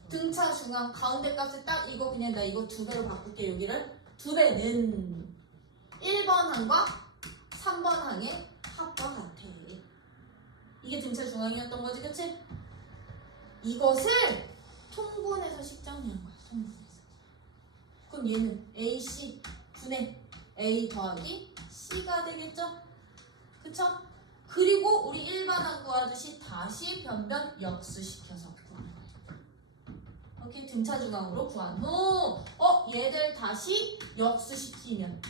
등차 중항 가운데 값을 딱 이거 그냥 나 이거 2배로 바꿀게. 여기를 2배는 1번 항과 3번 항의 합과 같아. 이게 등차 중항이었던 거지. 그치? 이것을 통분해서 식정리한 거야. 통분해서. 그럼 얘는 AC 분의 A 더하기 C가 되겠죠? 그쵸? 그리고 우리 일반항 구하듯이 다시 변변 역수시켜서 구하는 거야. 이렇게 등차 중항으로 구한 후 얘들 다시 역수시키면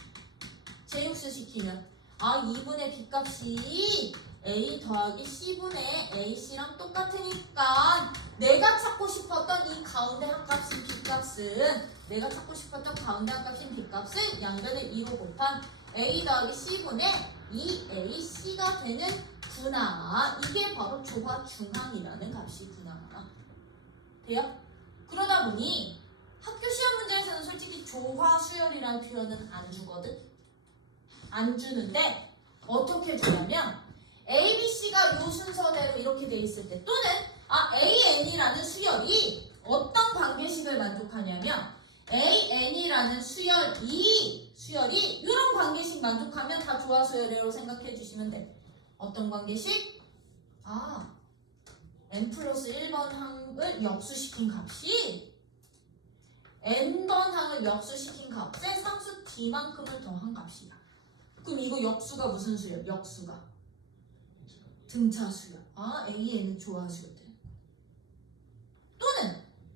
제역수시키면 2분의 B값이 A 더하기 C분의 AC랑 똑같으니까 내가 찾고 싶었던 이 가운데 한 값인 B값은 B값은 양변을 2로 곱한 A 더하기 C분의 2AC가 되는구나. 이게 바로 조화중항이라는 값이구나. 돼요? 그러다 보니 학교 시험 문제에서는 솔직히 조화수열이라는 표현은 안 주거든. 안 주는데 어떻게 주냐면 A, B, C가 요 순서대로 이렇게 돼 있을 때 또는 AN이라는 수열이 어떤 관계식을 만족하냐면 AN이라는 수열이 이런 관계식 만족하면 다 조화수열이라고 생각해 주시면 돼. 어떤 관계식? n 플러스 1번 항을 역수시킨 값이 n번 항을 역수시킨 값에 상수 d만큼을 더한 값이야. 그럼 이거 역수가 무슨 수열? 역수가 등차 수열. AN은 조화수열 돼.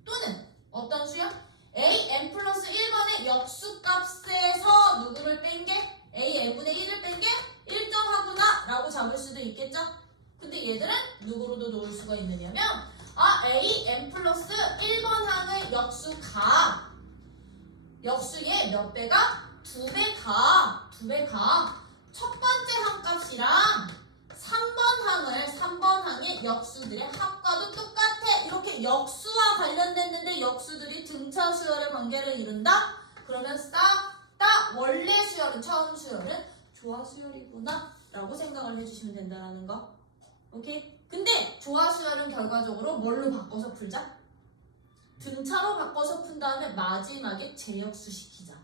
또는 어떤 수열? AN 플러스 1번의 역수값에서 누구를 뺀 게? AN분의 1을 뺀 게 1정하구나 라고 잡을 수도 있겠죠? 근데 얘들은 누구로도 놓을 수가 있느냐면 AN 플러스 1번 항의 역수의 몇 배가? 2배가 첫 번째 항값이랑 3번 항의 역수들의 합과도 똑같아. 이렇게 역수와 관련됐는데 역수들이 등차 수열의 관계를 이룬다? 그러면 싹 다 원래 수열은 처음 수열은 조화수열이구나 라고 생각을 해주시면 된다는 거. 오케이? 근데 조화수열은 결과적으로 뭘로 바꿔서 풀자? 등차로 바꿔서 푼 다음에 마지막에 제역수시키자.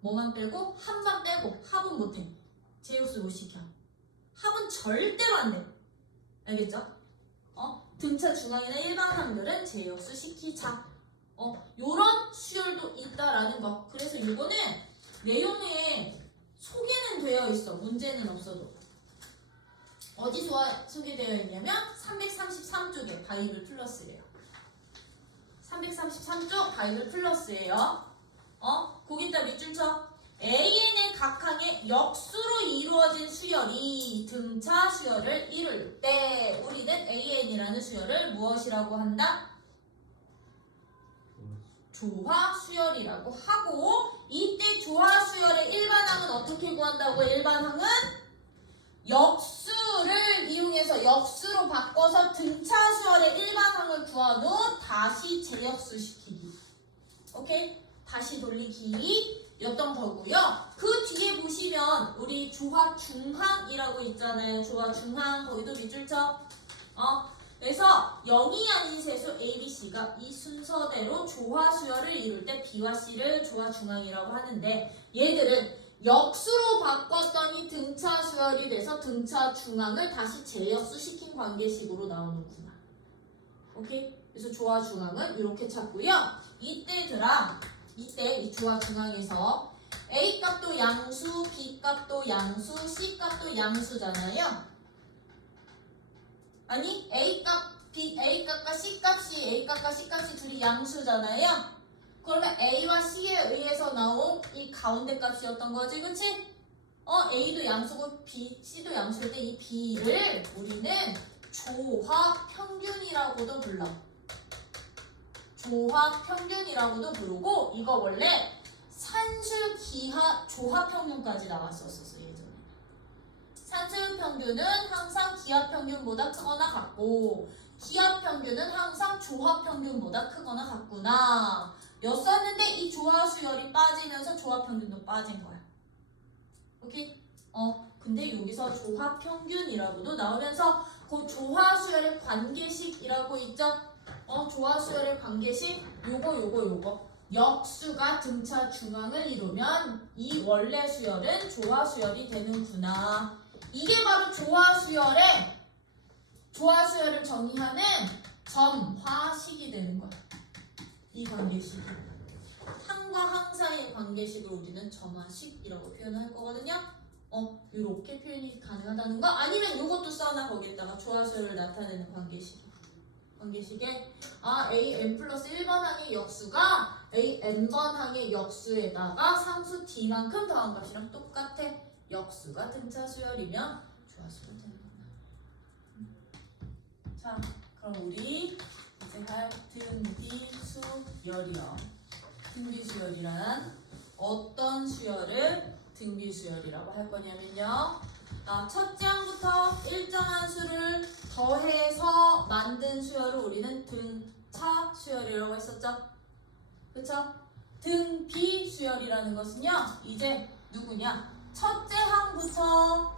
뭐만 빼고? 합만 빼고. 합은 못해. 제역수 못 시켜. 합은 절대로 안 돼. 알겠죠? 등차 중앙이나 일반항들은 제역수 시키자. 요런 수열도 있다라는 거. 그래서 이거는 내용에 소개는 되어 있어. 문제는 없어도. 어디 소개되어 있냐면 333쪽에 바이블 플러스예요. 333쪽 바이블 플러스예요. 거기다 밑줄 쳐. AN의 각항의 역수로 이루어진 수열이 등차 수열을 이룰 때 우리는 AN이라는 수열을 무엇이라고 한다? 조화 수열이라고 하고, 이때 조화 수열의 일반항은 어떻게 구한다고? 일반항은 역수를 이용해서 역수로 바꿔서 등차 수열의 일반항을 구한 후 다시 재역수 시키기. 오케이? 다시 돌리기 였던 거고요. 그 뒤에 보시면 우리 조화 중항이라고 있잖아요. 조화 중항, 거기도 밑줄 쳐. 그래서 0이 아닌 세수 A, B, C가 이 순서대로 조화 수열을 이룰 때 B와 C를 조화 중항이라고 하는데, 얘들은 역수로 바꿨더니 등차 수열이 돼서 등차 중항을 다시 재역수 시킨 관계식으로 나오는구나. 오케이? 그래서 조화 중항은 이렇게 찾고요. 이때들아, 이때 이 조화 중항에서 A 값도 양수, B 값도 양수, C 값도 양수잖아요. 아니, A 값과 C 값이 둘이 양수잖아요. 그러면 A와 C에 의해서 나온 이 가운데 값이었던 거지, 그치? A도 양수고 C도 양수일 때 이 B를 우리는 조화 평균이라고도 불러. 조화 평균이라고도 부르고, 이거 원래 산술 기하 조화 평균까지 나왔었어 예전에. 산술 평균은 항상 기하 평균보다 크거나 같고, 기하 평균은 항상 조화 평균보다 크거나 같구나 였었는데, 이 조화 수열이 빠지면서 조화 평균도 빠진 거야. 오케이? 근데 여기서 조화 평균이라고도 나오면서 그 조화 수열의 관계식이라고 있죠? 조화 수열의 관계식 요거 역수가 등차 중항을 이루면 이 원래 수열은 조화 수열이 되는구나. 이게 바로 조화 수열을 정의하는 점화식이 되는 거야. 이 관계식. 항과 항 사이의 관계식을 우리는 점화식이라고 표현할 거거든요. 이렇게 표현이 가능하다는 거. 아니면 이것도 써놔. 거기에다가 조화 수열을 나타내는 관계식에 AN 플러스 1번 항의 역수가 AN번 항의 역수에다가 상수 D만큼 더한 값이랑 똑같아. 역수가 등차 수열이면 조화 수열 되는 거야. 자, 그럼 우리 이제 할 등비수열이요. 등비수열이란 어떤 수열을 등비수열이라고 할 거냐면요. 첫째 항부터 일정한 수를 더해서 만든 수열을 우리는 등차 수열이라고 했었죠. 그쵸? 등비수열이라는 것은요, 이제 누구냐? 첫째 항부터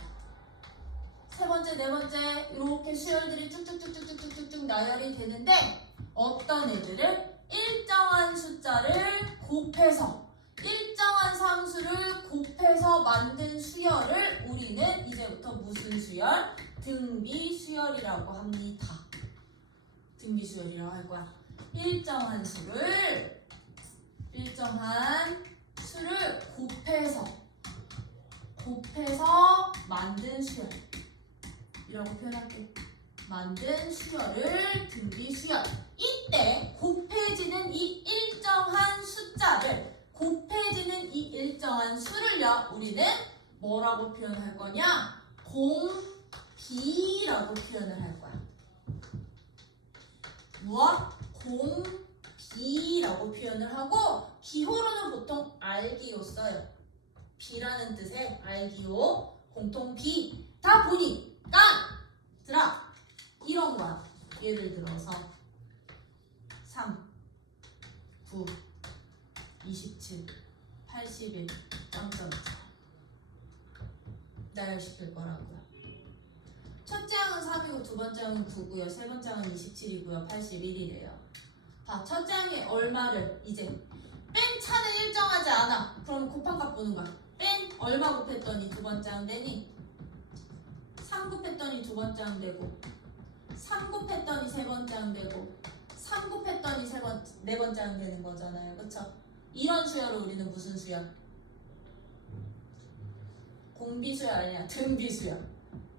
세 번째, 네 번째 이렇게 수열들이 쭉쭉쭉쭉쭉쭉 나열이 되는데, 어떤 애들을 일정한 숫자를 곱해서 일정한 상수를 곱해서 만든 수열을 우리는 이제부터 무슨 수열? 등비수열이라고 합니다. 등비수열이라고 할 거야. 일정한 수를 곱해서 만든 수열이라고 표현할게. 만든 수열을 등비수열. 이때 곱해지는 이 일정한 수를요, 우리는 뭐라고 표현할 거냐? 공비라고 표현을 할 거야. 무엇? 공비라고 표현을 하고, 기호로는 보통 알기호 써요. 비라는 뜻의 알기호, 공통비. 다 보니까 이런 거야. 예를 들어서 3, 9, 27, 81, 나열시킬 거라고요. 첫째 항은 3이고 두 번째 항은 9고요. 세 번째 항은 27이고요. 81이래요. 봐, 첫째 항이 얼마를 이제 뺀 차는 일정하지 않아. 그럼 곱한 값 보는 거야. 뺀 얼마 곱했더니 두 번째 항 되니? 3 곱했더니 두 번째 항 되고, 3 곱했더니 세 번째 항 되고, 3 곱했더니 네 번째 항 되는 거잖아요. 그쵸? 이런 수열을 우리는 무슨 수열? 공비수열 아니야. 등비수열.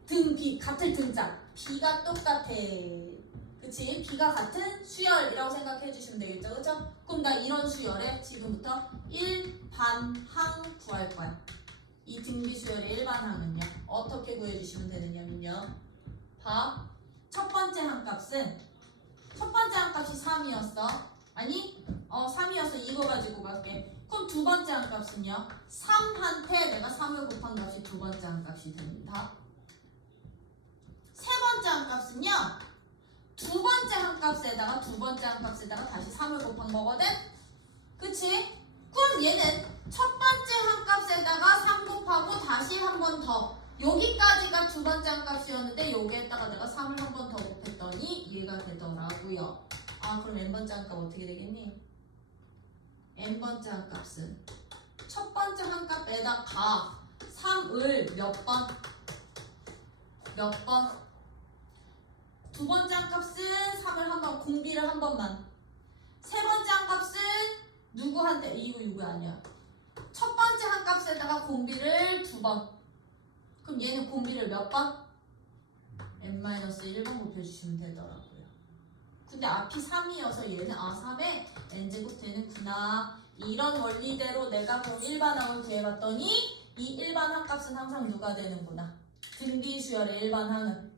등비 같은 등자. 비가 똑같아. 그치? B가 같은 수열이라고 생각해 주시면 되겠죠? 그쵸? 그럼 나 이런 수열에 지금부터 일반항 구할 거야. 이 등비 수열의 일반항은요. 어떻게 구해주시면 되느냐면요. 봐. 첫 번째 항값은 첫 번째 항값이 3이었어. 아니? 3이어서 이거 가지고 갈게. 그럼 두 번째 항값은요. 3한테 내가 3을 곱한 값이 두 번째 항값이 됩니다. 세 번째 항값은요. 두 번째 항값에다가 다시 3을 곱한 거거든? 그치? 그럼 얘는 첫 번째 항값에다가 3 곱하고 다시 한 번 더. 여기까지가 두 번째 항값이었는데 여기에다가 내가 3을 한 번 더 곱했더니 얘가 되더라고요. 아, 그럼 n번째 항값 어떻게 되겠니? n번째 항값은 첫 번째 항값에다가 3을 몇 번? 두 번째 항값은 3을 한 번, 공비를 한 번만. 세 번째 항값은 누구한테? 이거 아니야. 첫 번째 항값에다가 공비를 두 번. 그럼 얘는 공비를 몇 번? n-1번 곱해주시면 되더라고요. 근데 앞이 3이어서 얘는 3에 n제곱 되는구나. 이런 원리대로 내가 그럼 일반항을 구해봤더니 이 일반항 값은 항상 누가 되는구나. 등비수열의 일반항은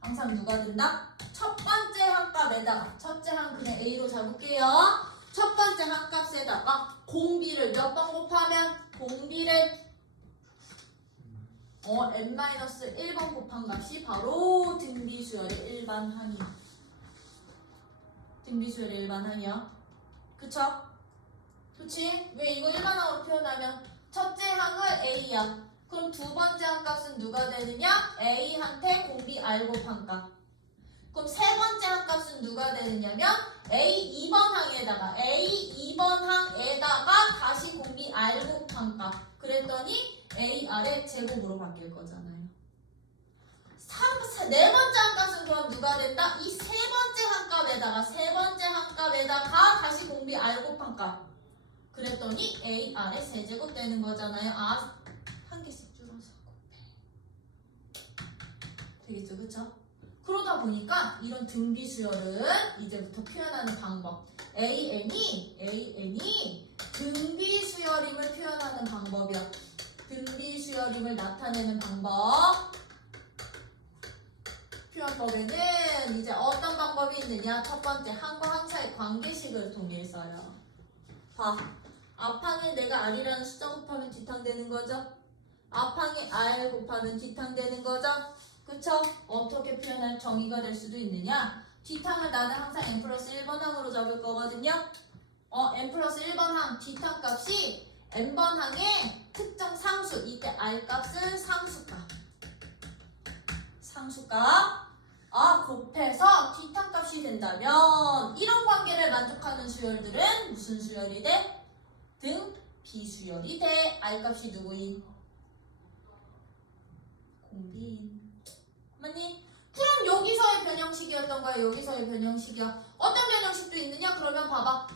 항상 누가 된다? 첫 번째 항값에다가 첫째 항 그냥 A로 잡을게요. 첫 번째 항값에다가 공비를 몇 번 곱하면 공비를 n-1번 곱한 값이 바로 등비수열의 일반항이야. 등비수열의 일반항이야. 그쵸? 그치? 왜 이거 일반항으로 표현하면 첫째 항은 A야. 그럼 두 번째 항값은 누가 되느냐? A한테 공비 R 곱한 값. 그럼 세 번째 항값은 누가 되느냐면 A 2번 항에다가 다시 공비 R 곱한 값. 그랬더니 AR의 제곱으로 바뀔 거잖아요. 네 번째 항값은 그럼 누가 된다? 이 세 번째 항값에다가 다시 공비 R 곱한 값. 그랬더니 AR의 세제곱 되는 거잖아요. 한 개씩 줄여서 곱해. 되겠죠? 그쵸? 그러다 보니까 이런 등비수열은 이제부터 표현하는 방법. AN이 등비수열임을 표현하는 방법이야. 등비수열임을 나타내는 방법. 표현법에는 이제 어떤 방법이 있느냐? 첫 번째, 항과 항 사이 관계식을 통해서요. 봐. 앞항에 내가 R이라는 숫자 곱하면 뒷항 되는 거죠? 앞항에 R 곱하면 뒷항 되는 거죠? 그쵸? 어떻게 표현할 정의가 될 수도 있느냐? 뒷항을 나는 항상 n 플러스 1번 항으로 잡을 거거든요? n 플러스 1번 항 뒷항 값이 n번 항의 특정 상수. 이때 R 값은 상수값. 곱해서 뒷항 값이 된다면 이런 관계를 만족하는 수열들은 무슨 수열이 돼? 등비수열이 돼. R 값이 누구인? 공비인. 맞니? 그럼 여기서의 변형식이었던가요? 여기서의 변형식이야. 어떤 변형식도 있느냐? 그러면 봐봐.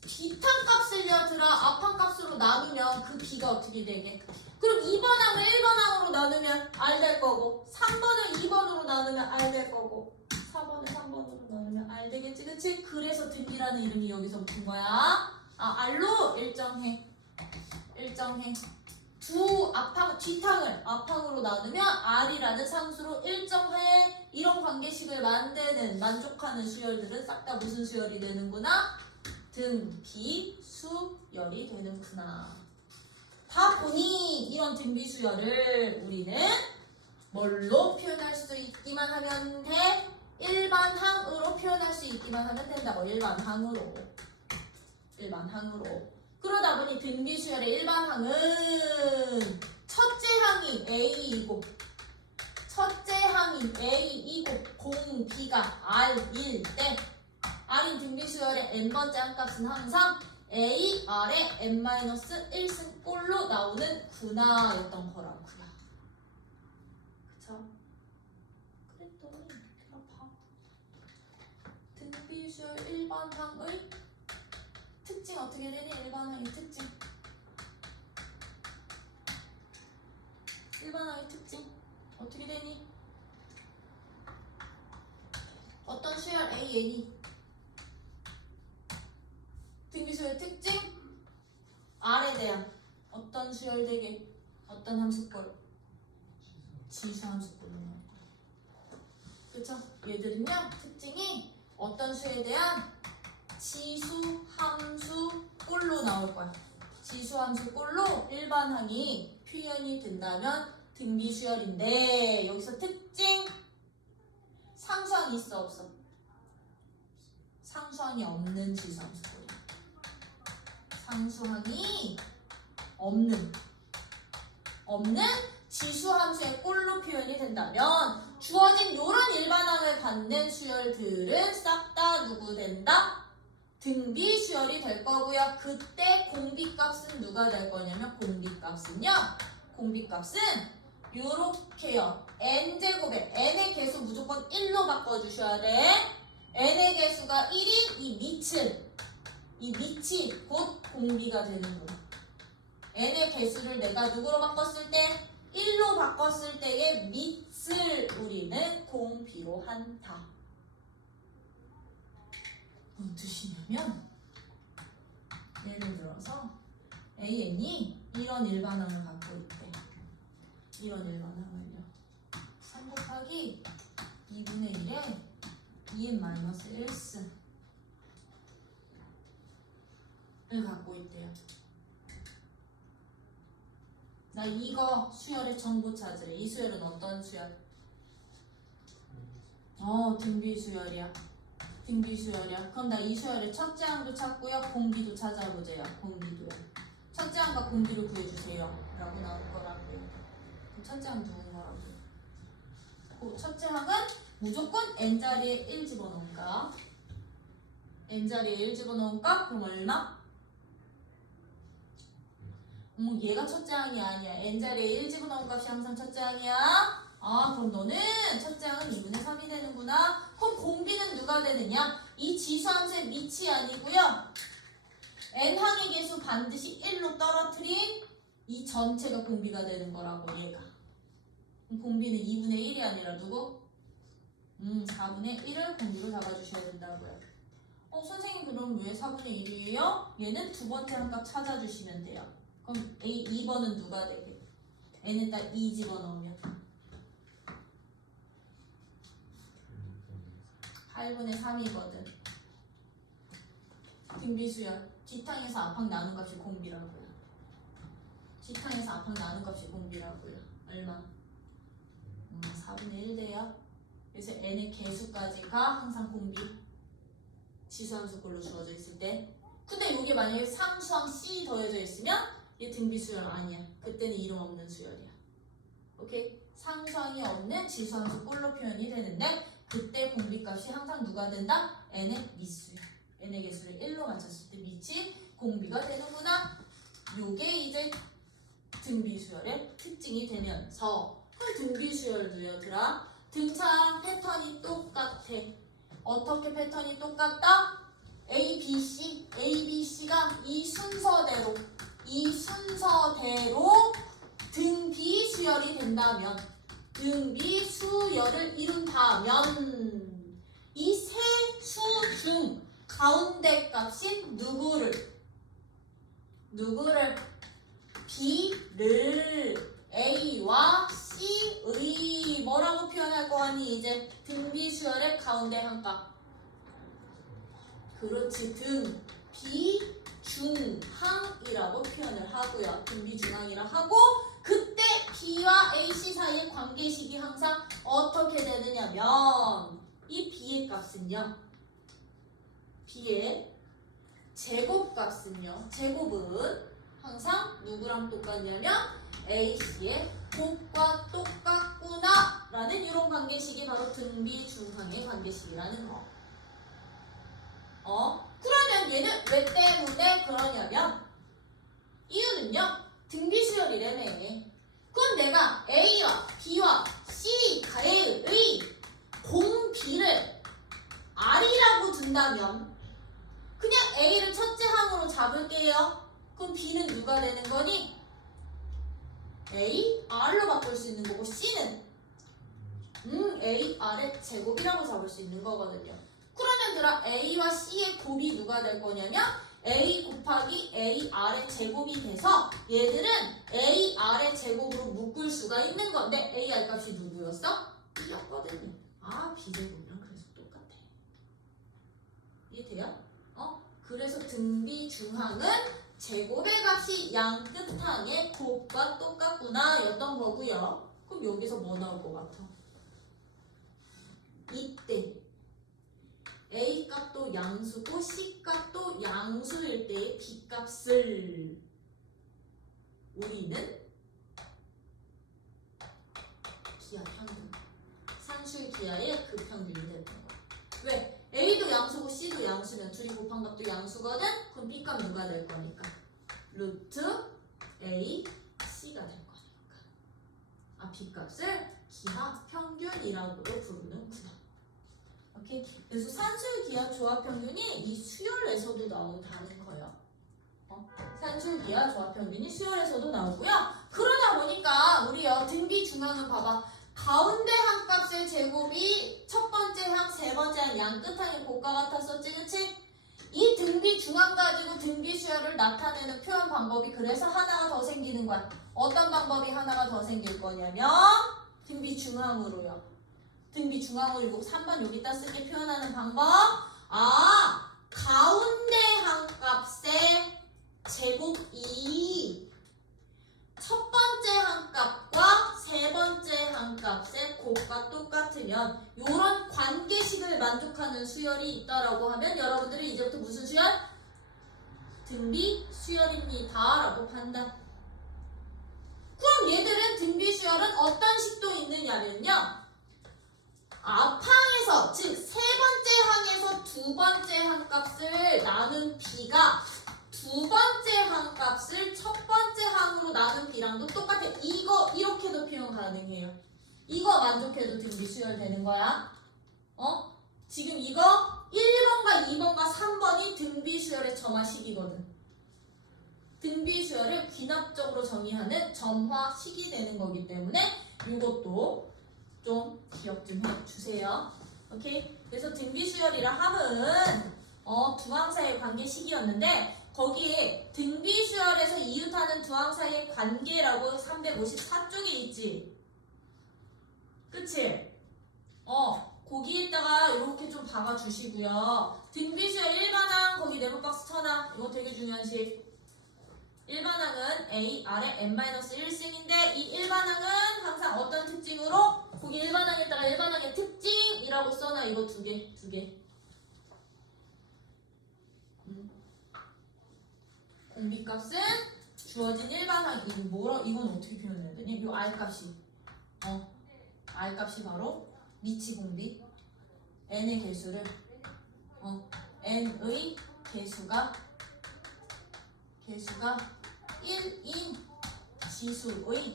뒷항 값을 들어 앞항 값으로 나누면 그 B가 어떻게 되게? 그럼 2번 항을 1번 항으로 나누면 R 될 거고 3번을 2번으로 나누면 R 될 거고 4번을 3번으로 나누면 R 되겠지? 그치? 그래서 등비라는 이름이 여기서 붙은 거야. R로 일정해. 두 뒷항을 앞항으로 나누면 R이라는 상수로 일정해. 이런 관계식을 만족하는 수열들은 싹 다 무슨 수열이 되는구나? 등비수열이 되는구나. 다 보니 이런 등비수열을 우리는 뭘로 표현할 수 있기만 하면 돼? 일반항으로 표현할 수 있기만 하면 된다고. 일반항으로. 그러다 보니 등비수열의 일반항은 첫째 항이 A이고 공비가 R일 때 R인 등비수열의 n번째 항값은 항상 A, R의 n-1승꼴로 나오는 구나 였던 거라고요. 그쵸? 그랬더니 그냥 봐. 등비수열 일반항의 특징 어떻게 되니? 일반항의 특징. 일반항의 특징 어떻게 되니? 어떤 수열 A, IN이 등비수열 특징 R에 대한 어떤 수열되게 어떤 함수꼴 지수 함수꼴로 나올 거야. 그쵸? 얘들은요 특징이 어떤 수에 대한 지수 함수 꼴로 나올 거야. 지수 함수 꼴로 일반항이 표현이 된다면 등비수열인데 여기서 특징 상수항이 있어 없어? 상수항이 없는 지수 함수 꼴이야. 상수항이 없는 지수 함수의 꼴로 표현이 된다면 주어진 요런 일반항을 갖는 수열들은 싹 다 누구 된다? 등비수열이 될 거고요. 그때 공비값은 누가 될 거냐면 공비값은 요렇게요. n제곱에 n의 개수 무조건 1로 바꿔주셔야 돼. n의 개수가 1인 이 밑이 곧 공비가 되는 거야. n의 개수를 내가 누구로 바꿨을 때? 1로 바꿨을 때의 밑을 우리는 공비로 한다. 무슨 뜻이냐면 예를 들어서 AN이 이런 일반항을 갖고 있대. 이런 일반항을요. 3 곱하기 2분의 1에 2n-1승 을 갖고 있대요. 나 이거 수열의 정보 찾으래. 이 수열은 어떤 수열? 등비수열이야. 그럼 나 이 수열의 첫째 항도 찾고요. 공비도 찾아보세요. 공비도요. 첫째 항과 공비를 구해주세요. 라고 나올 거라고요. 그럼 첫째 항 누군 거라고요? 첫째 항은 무조건 n자리에 1 집어넣을까? n자리에 1 집어넣을까? 그럼 얼마? 얘가 첫째 항이 아니야. n자리에 1 집어넣은 값이 항상 첫째 항이야. 그럼 너는 첫째 항은 2분의 3이 되는구나. 그럼 공비는 누가 되느냐? 이 지수함수의 밑이 아니고요. n항의 개수 반드시 1로 떨어뜨린 이 전체가 공비가 되는 거라고 얘가. 그럼 공비는 2분의 1이 아니라 누구? 4분의 1을 공비로 잡아주셔야 된다고요. 선생님 그럼 왜 4분의 1이에요? 얘는 두 번째 항값 찾아주시면 돼요. 그럼 A 2번은 누가 되게? n에다 2 집어넣으면 8분의 3이거든. 등비수열 뒷항에서 앞항 나눈 값이 공비라고요. 뒷항에서 앞항 나눈 값이 공비라고요. 얼마? 4분의 1 돼요. 그래서 n의 개수까지가 항상 공비. 지수함수꼴로 주어져 있을 때. 근데 이게 만약에 상수항 C 더해져 있으면 얘 등비수열 아니야. 그때는 이름 없는 수열이야. 오케이? 상수항이 없는 지수함수 꼴로 표현이 되는데 그때 공비값이 항상 누가 된다? n의 밑수열. n의 개수를 1로 맞췄을 때 밑이 공비가 되는구나. 요게 이제 등비수열의 특징이 되면서 등비수열도 얘들아 등차 패턴이 똑같아. 어떻게 패턴이 똑같다? A, B, C가 이 순서대로 등비수열이 된다면 등비수열을 이룬다면 이 세 수 중 가운데 값인 누구를 B를 A와 C의 뭐라고 표현할 거 아니? 이제 등비수열의 가운데 한 값. 그렇지. 등비중항이라고 표현을 하고요. 등비중항이라 하고 그때 B와 AC 사이의 관계식이 항상 어떻게 되느냐면 이 B의 값은요. B의 제곱값은요. 제곱은 항상 누구랑 똑같냐면 AC의 곱과 똑같구나 라는 이런 관계식이 바로 등비중항의 관계식이라는 거. 그러면 얘는 왜 때문에 그러냐면 이유는요. 등비수열이라며. 그럼 내가 A와 B와 C 가의 공비를 R이라고 둔다면 그냥 A를 첫째 항으로 잡을게요. 그럼 B는 누가 되는 거니? A, R로 바꿀 수 있는 거고 C는 A, R의 제곱이라고 잡을 수 있는 거거든요. 그러면 얘들아 A와 C의 곱이 누가 될 거냐면 A 곱하기 AR의 제곱이 돼서 얘들은 AR의 제곱으로 묶을 수가 있는 건데 AR 값이 누구였어? B였거든요. 아, B제곱이랑 그래서 똑같아. 이해돼요? 그래서 등비 중항은 제곱의 값이 양 끝항의 곱과 똑같구나 였던 거고요. 그럼 여기서 뭐 나올 것 같아? 이때 A 값도 양수고 C 값도 양수일 때의 B 값을 우리는 기하 평균, 산술 기하의 그 평균이 되는 거야. 왜? A도 양수고 C도 양수면 둘이 곱한 값도 양수거든? 그럼 B 값 누가 될 거니까? 루트 A, C가 될 거니까. 아, B 값을 기하 평균이라고 부르는구나. 오케이? 그래서 산술 기하 조합 평균이 이 수열에서도 나온다는 거예요. 산술 기하 조합 평균이 수열에서도 나오고요. 그러다 보니까 우리요 등비 중앙을 봐봐. 가운데 한 값의 제곱이 첫 번째 항, 세 번째 항 양 끝항의 곱과 같았었지, 그치? 이 등비 중앙 가지고 등비 수열을 나타내는 표현 방법이 그래서 하나가 더 생기는 거야. 어떤 방법이 하나가 더 생길 거냐면 등비 중앙으로요. 등비 중앙으로 이거 3번 여기다 쓰게 표현하는 방법. 아, 가운데 한 값의 제곱이 첫 번째 한 값과 세 번째 한 값의 곱과 똑같으면 이런 관계식을 만족하는 수열이 있다라고 하면 여러분들이 이제부터 무슨 수열? 등비 수열입니다 라고 판단. 그럼 얘들은 등비 수열은 어떤 식도 있느냐면요, 앞항에서, 즉 세 번째 항에서 두 번째 한 값을 나눈 B가 두 번째 한 값을 첫 번째 항으로 나눈 B랑도 똑같아. 이거 이렇게도 표현 가능해요. 이거 만족해도 등비 수열 되는 거야. 지금 이거 1번과 2번과 3번이 등비 수열의 점화식이거든. 등비 수열을 귀납적으로 정의하는 점화식이 되는 거기 때문에 이것도 좀 기억 좀 해주세요. 오케이? 그래서 등비 수열이라 함은 두항 사이의 관계식이었는데 거기에 등비 수열에서 이웃하는 두항 사이의 관계라고 354쪽에 있지. 그치? 거기에다가 이렇게 좀 박아주시고요. 등비 수열 1반항 거기 네모박스 쳐놔. 이거 되게 중요한 식. 1반항은 A, R의 n-1승인데 이 1반항은 항상 어떤 특징으로? 거기 1반항에다가 1반항의 특징이라고 써놔. 이거 두 개. 공비값은 주어진 1반항 이건 어떻게 표현해야 되니? 이 R값이 R값이 바로 미치 공비 n의 개수를 n의 개수가 1인 지수의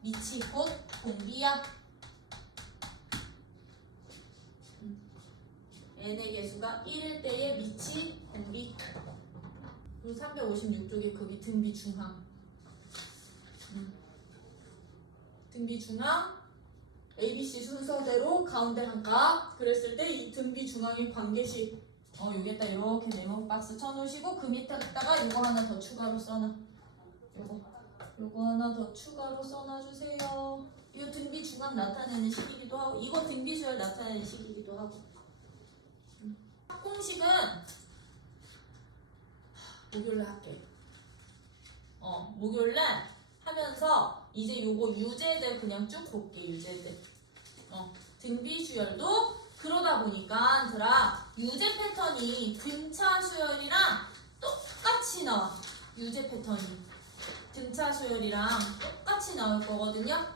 미치 곧 공비야. n의 개수가 1일 때의 미치 공비. 그리고 356쪽에 거기 등비 중항. 등비 중항 ABC 순서대로 가운데 한 값. 그랬을 때 이 등비 중항의 관계식 여기에다 이렇게 네모 박스 쳐놓으시고 그 밑에다가 이거 하나 더 추가로 써놔. 요거 하나 더 추가로 써놔주세요. 이거 등비 중항 나타내는 식이기도 하고 이거 등비 수열 나타내는 식이기도 하고. 합공식은 목요일에 할게. 목요일에 하면서 이제 요거 유제들 그냥 쭉 볼게. 유제들. 등비 수열도 그러다 보니까 유제 패턴이 등차 수열이랑 똑같이 나와. 유제 패턴이 등차 수열이랑 똑같이 나올 거거든요.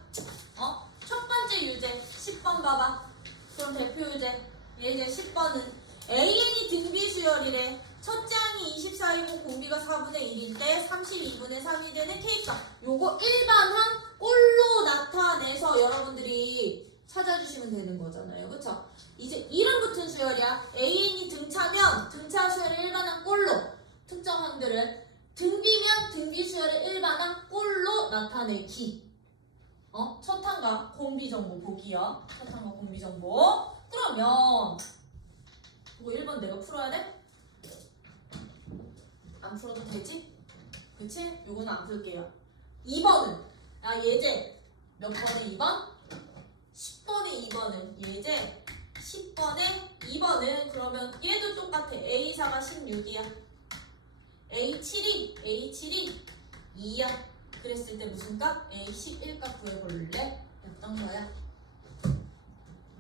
첫 번째 유제 10번 봐봐. 그럼 대표 유제 얘 이제 10번은 AN이 등비 수열이래. 첫째 항이 24이고 공비가 4분의 1일 때 32분의 3이 되는 K값. 요거 일반항 꼴로 나타내서 여러분들이 찾아주시면 되는 거잖아요. 그쵸? 이제 이름 붙은 수열이야. AN이 등차면 등차 수열을 일반항 꼴로, 특정항들은 등비면 등비 수열을 일반항 꼴로 나타내기. 첫 항과 공비 정보 보기요. 첫 항과 공비 정보. 그러면 이거 1번 내가 풀어야 돼? 안 풀어도 되지? 그치? 요거는 안 풀게요. 2번은 예제 몇 번에 2번? 10번에 2번은 예제 10번에 2번은 그러면 얘도 똑같아. A4가 16이야. A7이 2야. 그랬을 때 무슨 값? A11값 구해볼래? 였던 거야.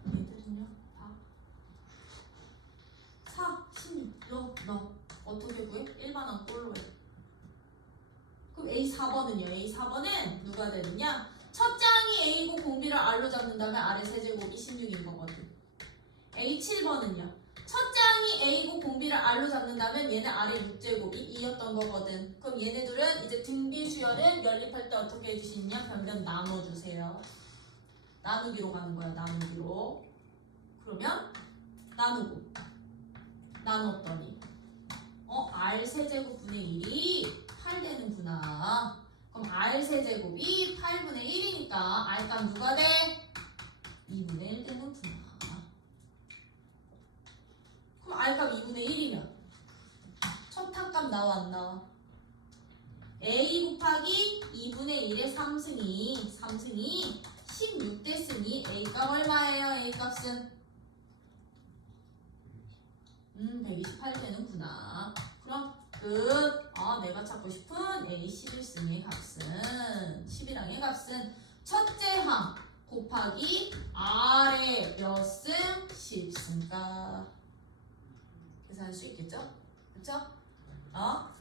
얘들은요? 4, 16, 너 어떻게 구해? 일반항 꼴로 해. 그럼 A4번은요? A4번은 누가 되느냐? 첫 장이 A고 공비를 R로 잡는다면 아래 세제곱이 16인 거거든. A7번은요? 첫 장이 A고 공비를 R로 잡는다면 얘는 아래 6제곱이 2였던 거거든. 그럼 얘네들은 이제 등비 수열은 연립할 때 어떻게 해주시냐? 변변 나눠주세요. 나누기로 가는 거야. 나누기로. 그러면 나눴더니 R 세제곱분의 1이 8 되는구나. 그럼 R 세제곱이 8분의 1이니까 R 값 누가 돼? 2분의 1 되는구나. 그럼 R 값 2분의 1이면 첫 항값 나와 안 나와? A 곱하기 2분의 1의 3승이 16 됐으니 A 값 얼마예요? A 값은 128 되는구나. 그럼 끝. 내가 찾고 싶은 A11승의 값은 11항의 값은 첫째 항 곱하기 R의 몇 승? 10승가. 계산할 수 있겠죠? 그쵸?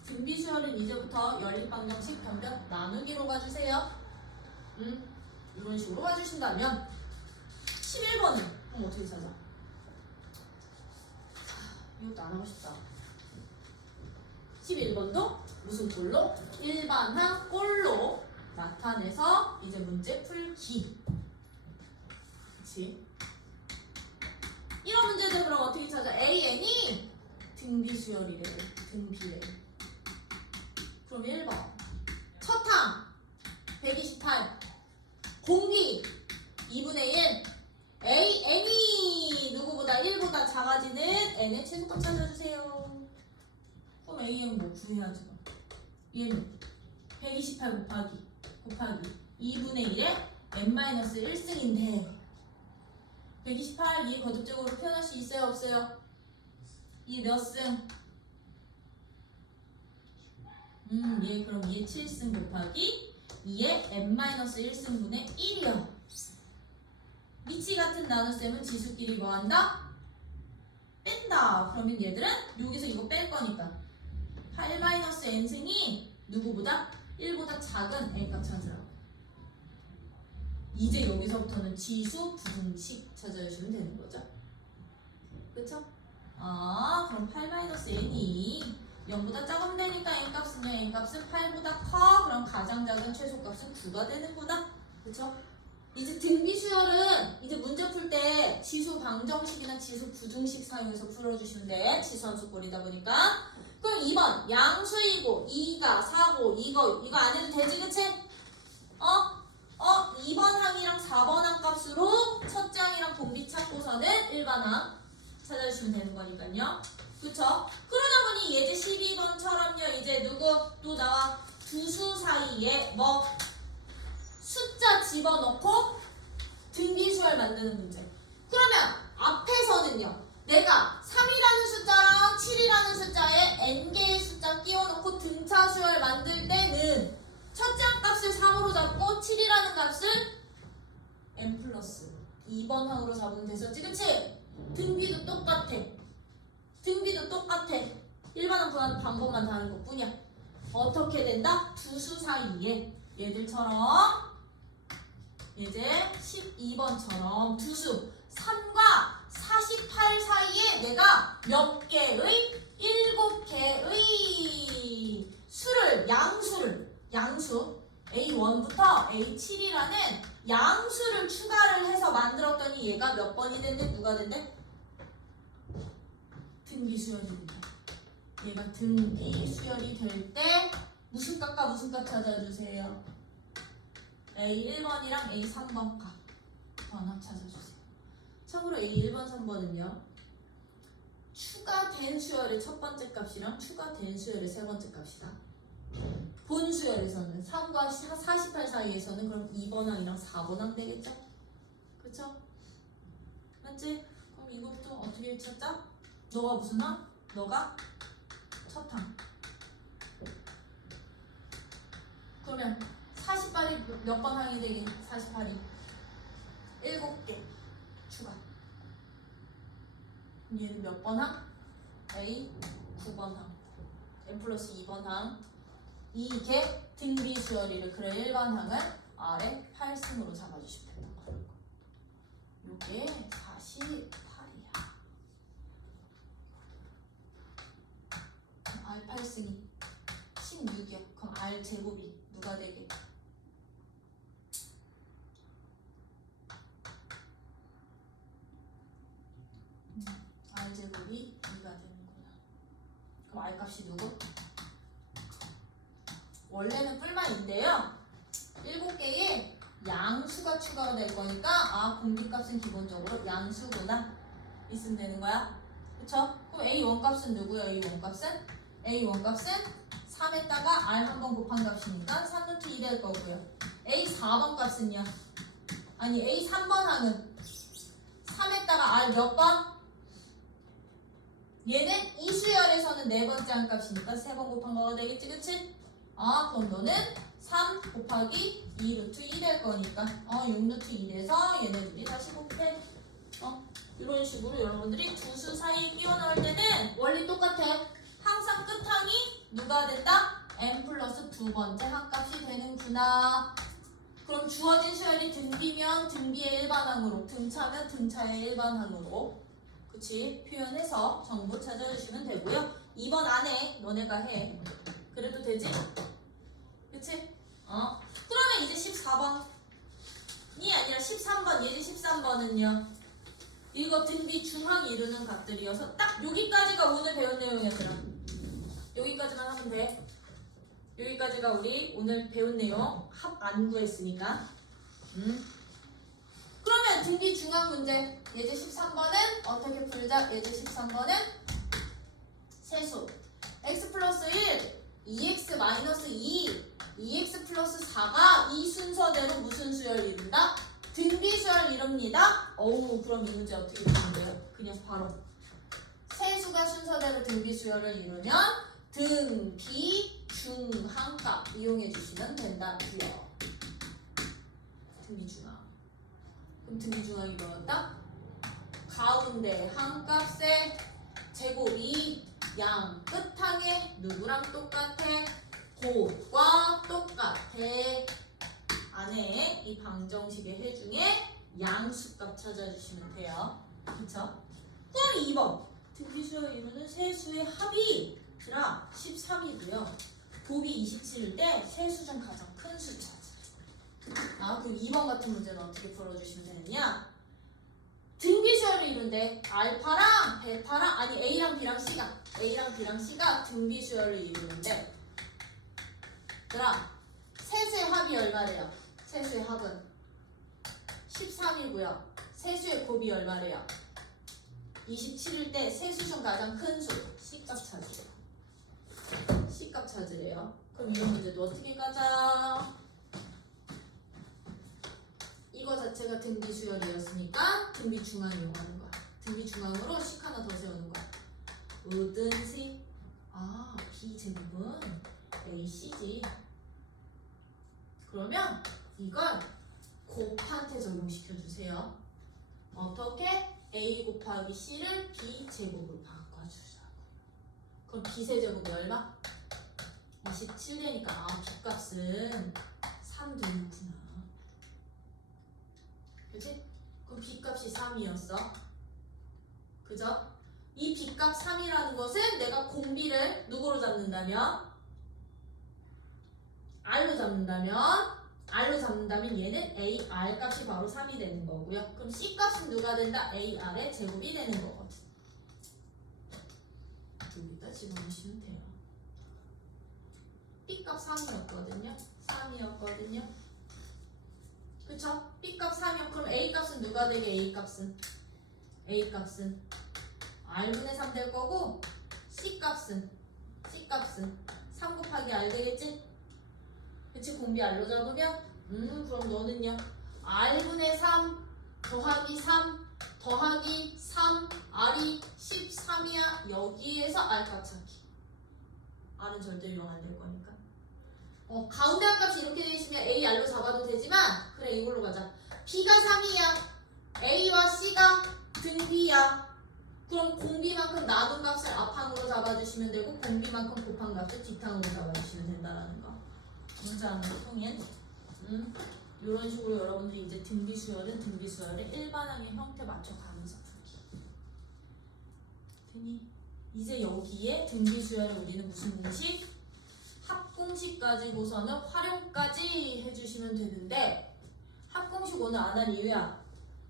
등비 수열은 이제부터 연립방정식 변변 나누기로 가주세요. 이런 식으로 가주신다면 11번은 어떻게 찾아? 이것도 안 하고 싶다. 11번도 무슨 꼴로? 일반항 꼴로 나타내서 이제 문제 풀기. 그치? 이런 문제들 그럼 어떻게 찾아? AN이 등비 수열이래. 등비에. 그럼 1번. 첫 항 128. 공비 2분의 1. AN이 누구보다 1보다 작아지는 N의 최소값 찾아주세요. 그럼 AN 뭐 구해야지. 얘는 128 곱하기 2분의 1에 N-1승인데 128 이 거듭적으로 표현할 수 있어요? 없어요? 이 몇 승? 얘 그럼 얘 7승 곱하기 2에 N-1승분의 1이요. 미치 같은 나눗셈은 지수끼리 뭐한다? 뺀다. 그러면 얘들은 여기서 이거 뺄 거니까 8-n승이 누구보다? 1보다 작은 N값 찾으라고. 이제 여기서부터는 지수 부등식 찾아주시면 되는 거죠. 그쵸? 그럼 8-n이 0보다 작으면 되니까 N값은요. N값은 8보다 커. 그럼 가장 작은 최소값은 9가 되는구나. 그쵸? 이제 등비 수열은 이제 문제 풀 때 지수 방정식이나 지수 부등식 사용해서 풀어주시면 돼. 지수함수 꼴이다 보니까. 그럼 2번 양수이고 2가 4고 이거 안 해도 되지 그치? 2번 항이랑 4번 항 값으로 첫째 항이랑 공비 찾고서는 일반항 찾아주시면 되는 거니까요. 그쵸? 그러다 보니 예제 12번처럼요. 이제 누구 또 나와? 두 수 사이에 뭐 숫자 집어넣고 등비수열 만드는 문제. 그러면 앞에서는요. 내가 3이라는 숫자랑 7이라는 숫자에 n개의 숫자 끼워놓고 등차수열 만들 때는 첫째 값을 3으로 잡고 7이라는 값을 n 플러스 2번 항으로 잡으면 됐었지. 그치? 등비도 똑같아. 일반항 구하는 방법만 다른 것 뿐이야. 어떻게 된다? 두 수 사이에 얘들처럼 이제 12번처럼 두 수 3과 48 사이에 내가 몇 개의 7개의 수를 양수 A1부터 A7이라는 양수를 추가를 해서 만들었더니 얘가 몇 번이 된대? 누가 된대? 등비 수열이 된다. 얘가 등비 수열이 될 때 무슨 값과 무슨 값 찾아주세요? A1번이랑 A3번 값 하나 찾아주세요. 참고로 A 1번, 3번은요. 추가된 수열의 첫 번째 값이랑 추가된 수열의 세 번째 값이다. 본 수열에서는 3과 48 사이에서는 그럼 2번 항이랑 4번 항 되겠죠? 그쵸? 맞지? 그럼 이것도 어떻게 찾자? 너가 무슨 항? 너가 첫 항. 그러면 48이 몇 번 항이 되긴? 48이 7개 추가. 얘는 몇 번 항? A 9번 항. N 플러스 2번 항. 이게 등비 수열이를 그래 일반 항을 아래 8승으로 잡아주시면 된다고 하는 거. 요게 48이야. R 8승이 16이야. 그럼 R 제곱이 누가 되게? R 제곱이 2가 되는구나. 그럼 R 값이 누구? 원래는 뿔만인데요. 7개의 양수가 추가가 될 거니까 공비값은 기본적으로 양수구나 있으면 되는 거야. 그쵸? 그럼 A1 값은 누구야? A1 값은? A1 값은 3에다가 R 한 번 곱한 값이니까 3루트 2 될 거고요. A4번 값은요? 아니 A3번 항은 3에다가 R 몇 번? 얘는 이 수열에서는 네 번째 한 값이니까 3번 곱한 거가 되겠지, 그치? 그럼 너는 3 곱하기 2루트 2 될 거니까 6루트 2 돼서 얘네들이 다시 곱해. 이런 식으로 여러분들이 두 수 사이에 끼워 넣을 때는 원리 똑같아. 항상 끝항이 누가 된다? n 플러스 두 번째 항값이 되는구나. 그럼 주어진 수열이 등비면 등비의 일반항으로, 등차면 등차의 일반항으로, 그치? 표현해서 정보 찾아주시면 되고요. 2번 안에 너네가 해. 그래도 되지? 그치? 그러면 이제 14번이 아니라 13번, 예제 13번은요. 이거 등비 중항 이루는 값들이어서 딱 여기까지가 오늘 배운 내용이었더라. 여기까지만 하면 돼. 여기까지가 우리 오늘 배운 내용. 합 안 구했으니까. 그러면 등비 중항 문제. 예제 13번은 어떻게 풀자? 예제 13번은 세수. x 플러스 1, 2x 마이너스 2, 2x 플러스 4가 이 순서대로 무슨 수열 이룬다? 등비 수열 이룹니다. 그럼 이 문제 어떻게 푸는 거예요? 그냥 바로 세수가 순서대로 등비 수열을 이루면 등비 중항값 이용해 주시면 된다고요. 등비 중항. 그럼 등비 중항이 뭐였다? 가운데 항값의 제곱이 양 끝항에 누구랑 똑같아? 곱과 똑같아. 안에 이 방정식의 해중에 양수값 찾아주시면 돼요. 그쵸? 그럼 2번 등비수열 이루는 세수의 합이 13이고요. 곱이 27일 때 세수 중 가장 큰 수 찾아. 그럼 2번 같은 문제는 어떻게 풀어주시면 되느냐? 등비수열을 이룬데 알파랑 베타랑 A랑 B랑 C가 등비수열을 이루는데 세수의 합이 얼마래요? 세수의 합은 13이고요. 세수의 곱이 얼마래요? 27일 때 세수 중 가장 큰 수 C값 찾으래요. C값 찾으래요. 그럼 이런 문제도 어떻게 가자? 이거 자체가 등비 수열이었으니까 등비 중항 이용하는 거야. 등비 중항으로 식 하나 더 세우는 거야. 뭐든지 B 제곱은 AC지. 그러면 이걸 곱한테 적용시켜 주세요. 어떻게? A 곱하기 C를 B 제곱으로 바꿔주자. 그럼 B 세제곱이 얼마? 27되니까 B 값은 3 되는구나. 그치? 그럼 B값이 3이었어. 그죠? 이 B값 3이라는 것은 내가 공비를 누구로 잡는다면? R로 잡는다면 얘는 AR 값이 바로 3이 되는 거고요. 그럼 C 값은 누가 된다? AR의 제곱이 되는 거거든. 여기다 집어넣으시면 돼요. B 값 3이었거든요. 그쵸? B 값 3이요. 그럼 A 값은 누가 되게? A 값은 A 값은 R분의 3 될 거고 C 값은 3 곱하기 R 되겠지? 그치? 공비 R로 잡으면 그럼 너는요 R분의 3 더하기 3 더하기 3 R이 13이야. 여기에서 R 값 찾기. R은 절대 유형 안 될 거니까. 가운데 한 값이 이렇게 돼 있으면 A, R로 잡아도 되지만 그래 이걸로 가자. B가 3이야. A와 C가 등비야. 그럼 공비만큼 나눈 값을 앞항으로 잡아주시면 되고 공비만큼 곱한 값을 뒷항으로 잡아주시면 된다라는 거. 문제 하나 통일. 이런 식으로 여러분들이 이제 등비 수열을 일반항의 형태 맞춰가면서 풀기. 되니? 이제 여기에 등비 수열을 우리는 무슨 공식? 합공식 가지고서는 활용까지 해주시면 되는데 합공식 오늘 안 할 이유야.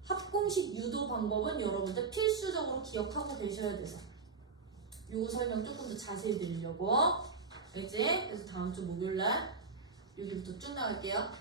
합공식 유도 방법은 여러분들 필수적으로 기억하고 계셔야 돼서 요거 설명 조금 더 자세히 드리려고. 알지? 그래서 다음 주 목요일날 여기부터 쭉 나갈게요.